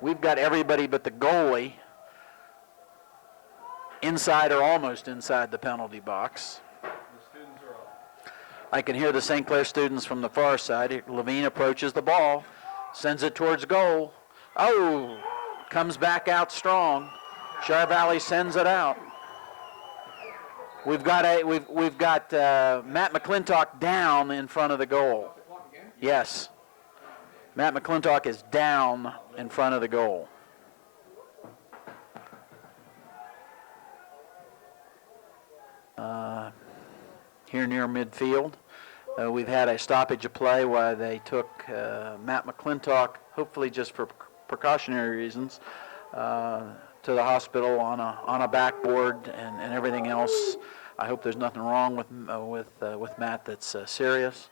We've got everybody but the goalie inside or almost inside the penalty box. I can hear the St. Clair students from the far side. Levine approaches the ball, sends it towards goal. Oh, comes back out strong. Char Valley sends it out. We've got Matt McClintock down in front of the goal. Yes. Matt McClintock is down in front of the goal. Here near midfield, we've had a stoppage of play while they took Matt McClintock, hopefully just for precautionary reasons, to the hospital on a backboard and everything else. I hope there's nothing wrong with Matt that's serious,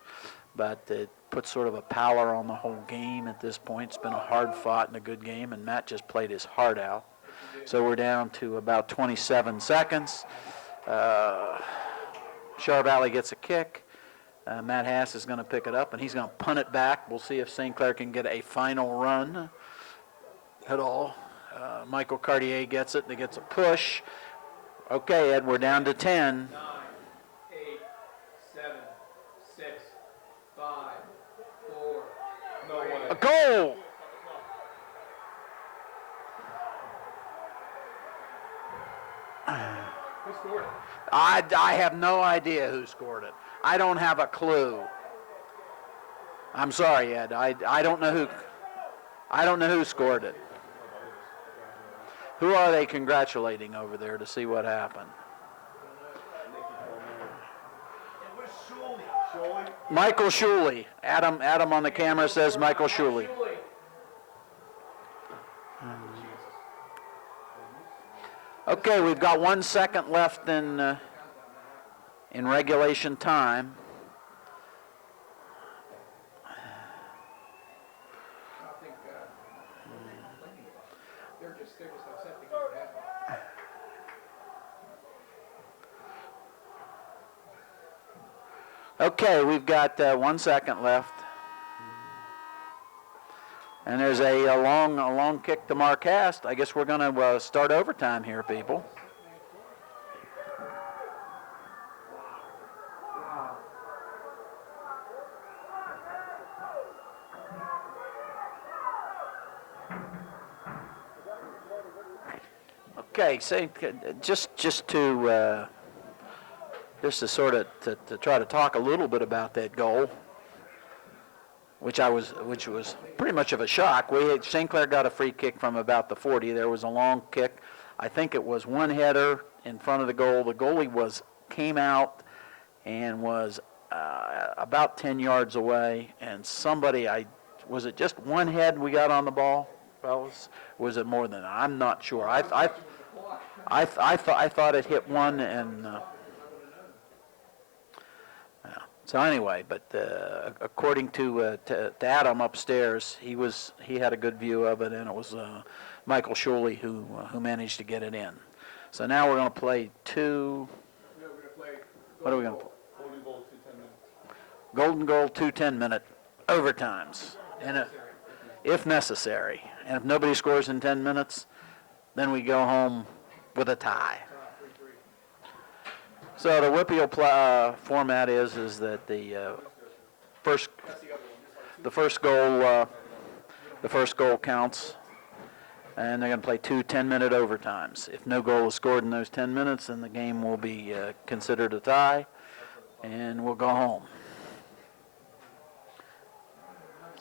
but it puts sort of a pallor on the whole game at this point. It's been a hard fought and a good game, and Matt just played his heart out. So we're down to about 27 seconds. Char Valley gets a kick. Matt Hass is going to pick it up, and he's going to punt it back. We'll see if St. Clair can get a final run at all. Michael Cartier gets it. He gets a push. Okay, Ed, we're down to 10. 9, 8, 7, 6, 5, 4. No way. A goal! Who scored it? I have no idea who scored it. I don't have a clue. I'm sorry, Ed. I don't know who scored it. Who are they congratulating over there to see what happened? It was Shuley. Michael Shuley. Adam on the camera says Michael Shuley. Okay, we've got 1 second left in regulation time. I think they're just upset because it happened. Okay, we've got 1 second left. And there's a long kick to Marcast. I guess we're going to start overtime here, people. Okay, so just to sort of to try to talk a little bit about that goal, which was pretty much of a shock. St. Clair got a free kick from about the 40. There was a long kick. I think it was one header in front of the goal. The goalie came out and was about 10 yards away, and was it just one head we got on the ball, fellas? Was it more than that? I'm not sure. I thought it hit one and. So anyway, but according to Adam upstairs, he had a good view of it, and it was Michael Shuley who managed to get it in. So now we're going to play two. What are we going to play? Golden goal, 2 10-minute. Golden goal, 2 10-minute overtimes, and if necessary. And if nobody scores in 10 minutes, then we go home with a tie. So the WPIAL format is that the first goal counts, and they're going to play 2 10-minute overtimes. If no goal is scored in those 10 minutes, then the game will be considered a tie, and we'll go home.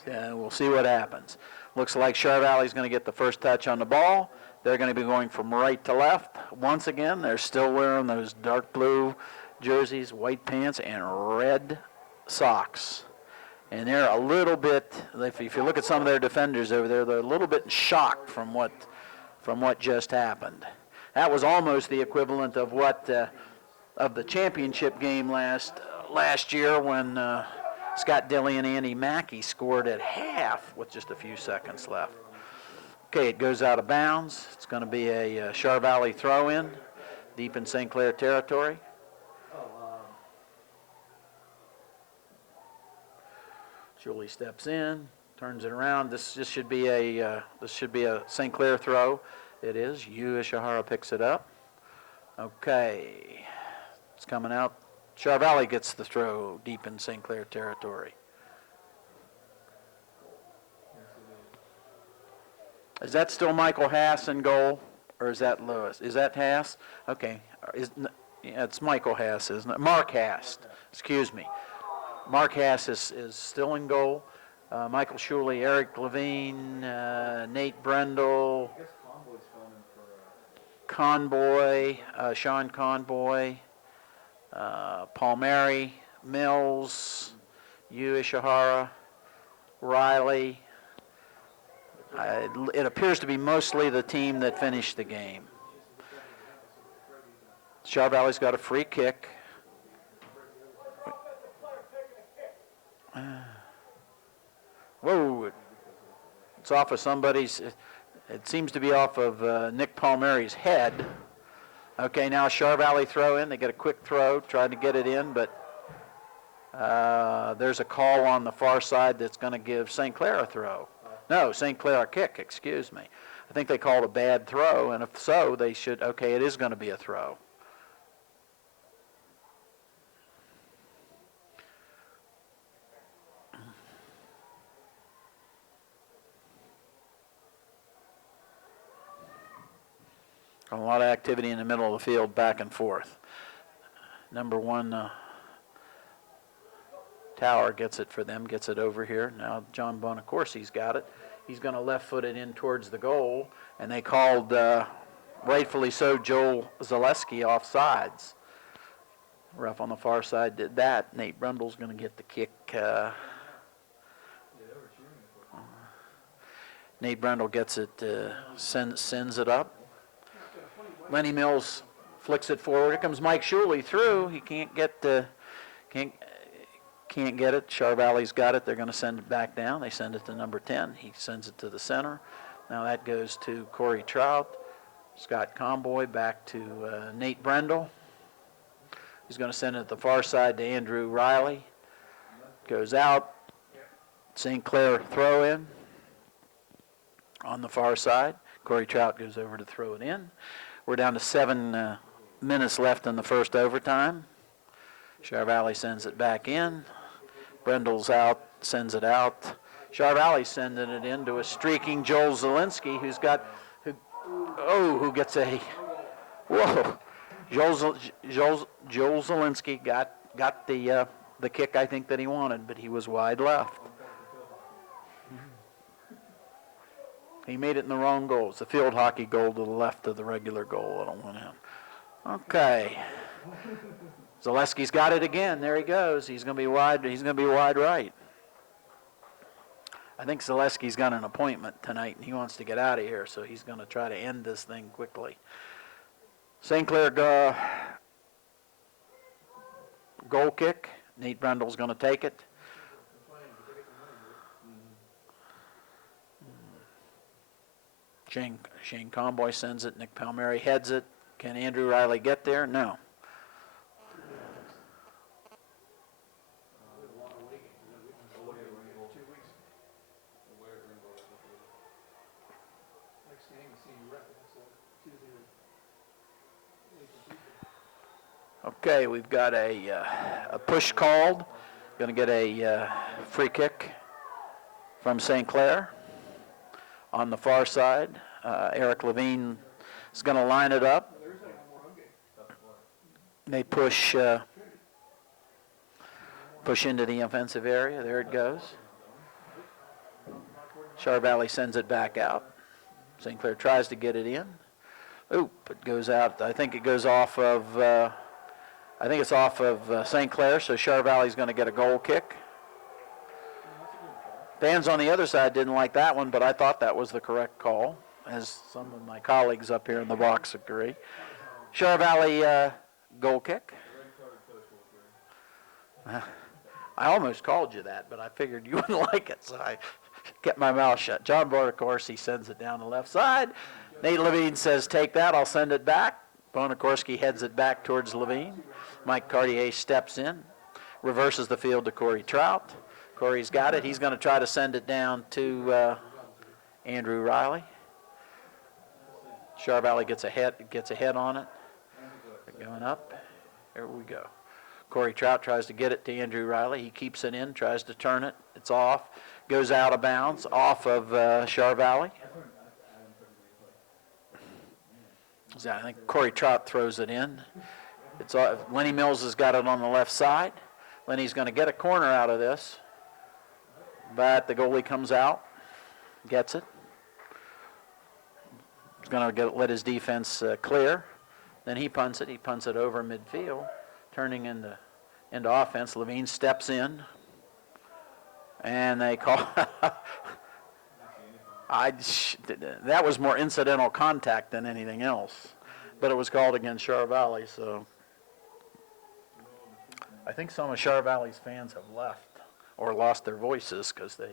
We'll see what happens. Looks like Char Valley's going to get the first touch on the ball. They're going to be going from right to left. Once again, they're still wearing those dark blue jerseys, white pants, and red socks. And they're a little bit, if you look at some of their defenders over there, they're a little bit in shock from what just happened. That was almost the equivalent of what of the championship game last year when Scott Dilly and Andy Mackey scored at half with just a few seconds left. Okay, it goes out of bounds. It's going to be a Char Valley throw-in deep in St. Clair territory. Julie steps in, turns it around. This should be a St. Clair throw. It is. Yu Ishihara picks it up. Okay, it's coming out. Char Valley gets the throw deep in St. Clair territory. Is that still Michael Haas in goal, or is that Lewis? Is that Haas? Okay, yeah, it's Michael Haas, isn't it? Mark Haas, excuse me. Mark Haas is still in goal. Michael Shuley, Eric Levine, Nate Brendel, Conboy, Sean Conboy, Paul Mary, Mills, Yu Ishihara, Riley. It appears to be mostly the team that finished the game. Char Valley's got a free kick. Whoa, it's off of somebody's, it seems to be off of Nick Palmieri's head. Okay, now Char Valley throw in. They get a quick throw, tried to get it in, but there's a call on the far side that's going to give St. Clair a throw. No, St. Clair a kick, excuse me. I think they called a bad throw, and if so, they should, okay, it is going to be a throw. A lot of activity in the middle of the field, back and forth. Number one Tower gets it for them, gets it over here. Now John Bonacorsi's got it. He's going to left foot it in towards the goal, and they called, rightfully so, Joel Zaleski offsides. Ref on the far side did that. Nate Brundle's going to get the kick. Nate Brundle gets it, sends it up. Lenny Mills flicks it forward. Here comes Mike Shuley through. He can't get it. Char Valley's got it. They're going to send it back down. They send it to number 10. He sends it to the center. Now that goes to Corey Trout. Scott Comboy back to Nate Brendel. He's going to send it to the far side to Andrew Riley. Goes out. St. Clair throw in on the far side. Corey Trout goes over to throw it in. We're down to 7 minutes left in the first overtime. Char Valley sends it back in. Brendel's out, sends it out. Char Valley sending it in to a streaking Joel Zielinski, who gets a, whoa. Joel Zielinski got the kick I think that he wanted, but he was wide left. He made it in the wrong goal. It's a field hockey goal to the left of the regular goal. It'll win in. Okay. Zaleski's got it again. There he goes. He's going to be wide. He's going to be wide right. I think Zaleski's got an appointment tonight, and he wants to get out of here, so he's going to try to end this thing quickly. St. Clair goal kick. Nate Brundle's going to take it. Shane Comboy sends it. Nick Palmieri heads it. Can Andrew Riley get there? No. Okay, we've got a push called. Going to get a free kick from St. Clair on the far side. Eric Levine is going to line it up. They push into the offensive area. There it goes. Char Valley sends it back out. St. Clair tries to get it in. Oop, it goes out. I think it goes off of, I think it's off of St. Clair, so Char Valley's going to get a goal kick. Fans on the other side didn't like that one, but I thought that was the correct call, as some of my colleagues up here in the box agree. Char Valley goal kick. I almost called you that, but I figured you wouldn't like it, so I kept my mouth shut. John Bonacorsi sends it down the left side. Nate Levine says, take that, I'll send it back. Bonacorsi heads it back towards Levine. Mike Cartier steps in, reverses the field to Corey Trout. Corey's got it. He's going to try to send it down to Andrew Riley. Char Valley gets a head on it. Going up. There we go. Corey Trout tries to get it to Andrew Riley. He keeps it in, tries to turn it. It's off. Goes out of bounds, off of Char Valley. So I think Corey Trout throws it in. It's Lenny Mills has got it on the left side. Lenny's going to get a corner out of this, but the goalie comes out, gets it. He's going to let his defense clear. Then he punts it. He punts it over midfield, turning into offense. Levine steps in, and they call. That was more incidental contact than anything else, but it was called against Char Valley. So I think some of Char Valley's fans have left or lost their voices because they're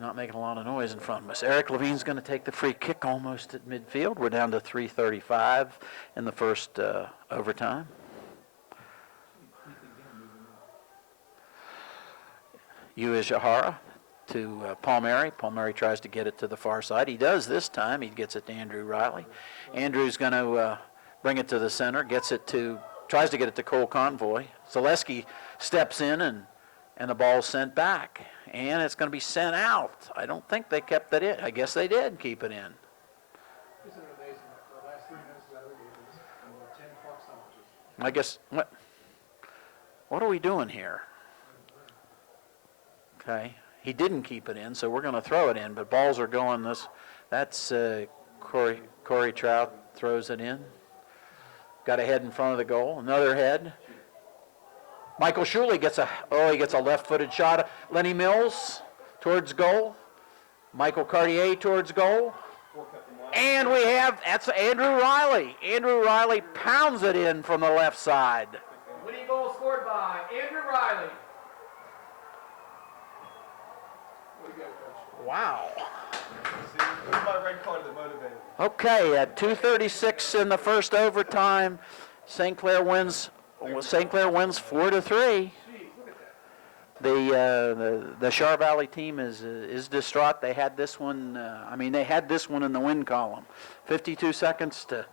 not making a lot of noise in front of us. Eric Levine's going to take the free kick almost at midfield. We're down to 3:35 in the first overtime. Yu Ishihara to Palmieri. Palmieri tries to get it to the far side. He does this time. He gets it to Andrew Riley. Andrew's going to bring it to the center, tries to get it to Cole Convoy. Zaleski steps in, and the ball's sent back. And it's going to be sent out. I don't think they kept it in. I guess they did keep it in. Isn't it amazing that for the last 3 minutes of that other game, and we're 10 clock stoppages? I guess, what are we doing here? Okay. He didn't keep it in, so we're going to throw it in, but balls are going this. That's Corey Trout throws it in. Got a head in front of the goal. Another head. Michael Shuley gets a left-footed shot. Lenny Mills towards goal. Michael Cartier towards goal. And that's Andrew Riley. Andrew Riley pounds it in from the left side. Winning goal scored by Andrew Riley. Wow. See, it was my red card that motivated me. Okay, at 2:36 in the first overtime, St. Clair wins 4-3. The Char Valley team is distraught. They had this one. They had this one in the win column. 52 seconds to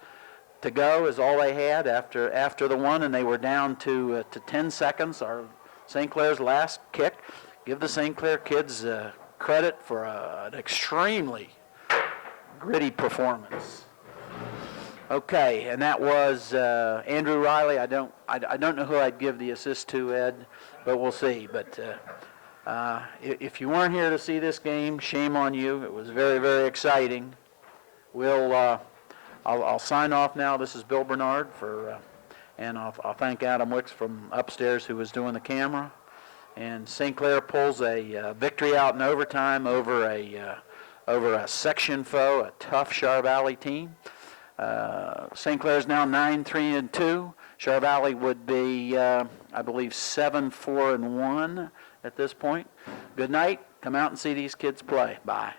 go is all they had after the one, and they were down to 10 seconds. Our St. Clair's last kick. Give the St. Clair kids credit for an extremely gritty performance. Okay, and that was Andrew Riley. I don't know who I'd give the assist to, Ed, but we'll see. But if you weren't here to see this game, shame on you. It was very, very exciting. I'll sign off now. This is Bill Bernard and I'll thank Adam Wicks from upstairs who was doing the camera. And St. Clair pulls a victory out in overtime over a section foe, a tough Char Valley team. St. Clair's now 9-3-2. Char Valley would be, I believe, 7-4-1 at this point. Good night. Come out and see these kids play. Bye.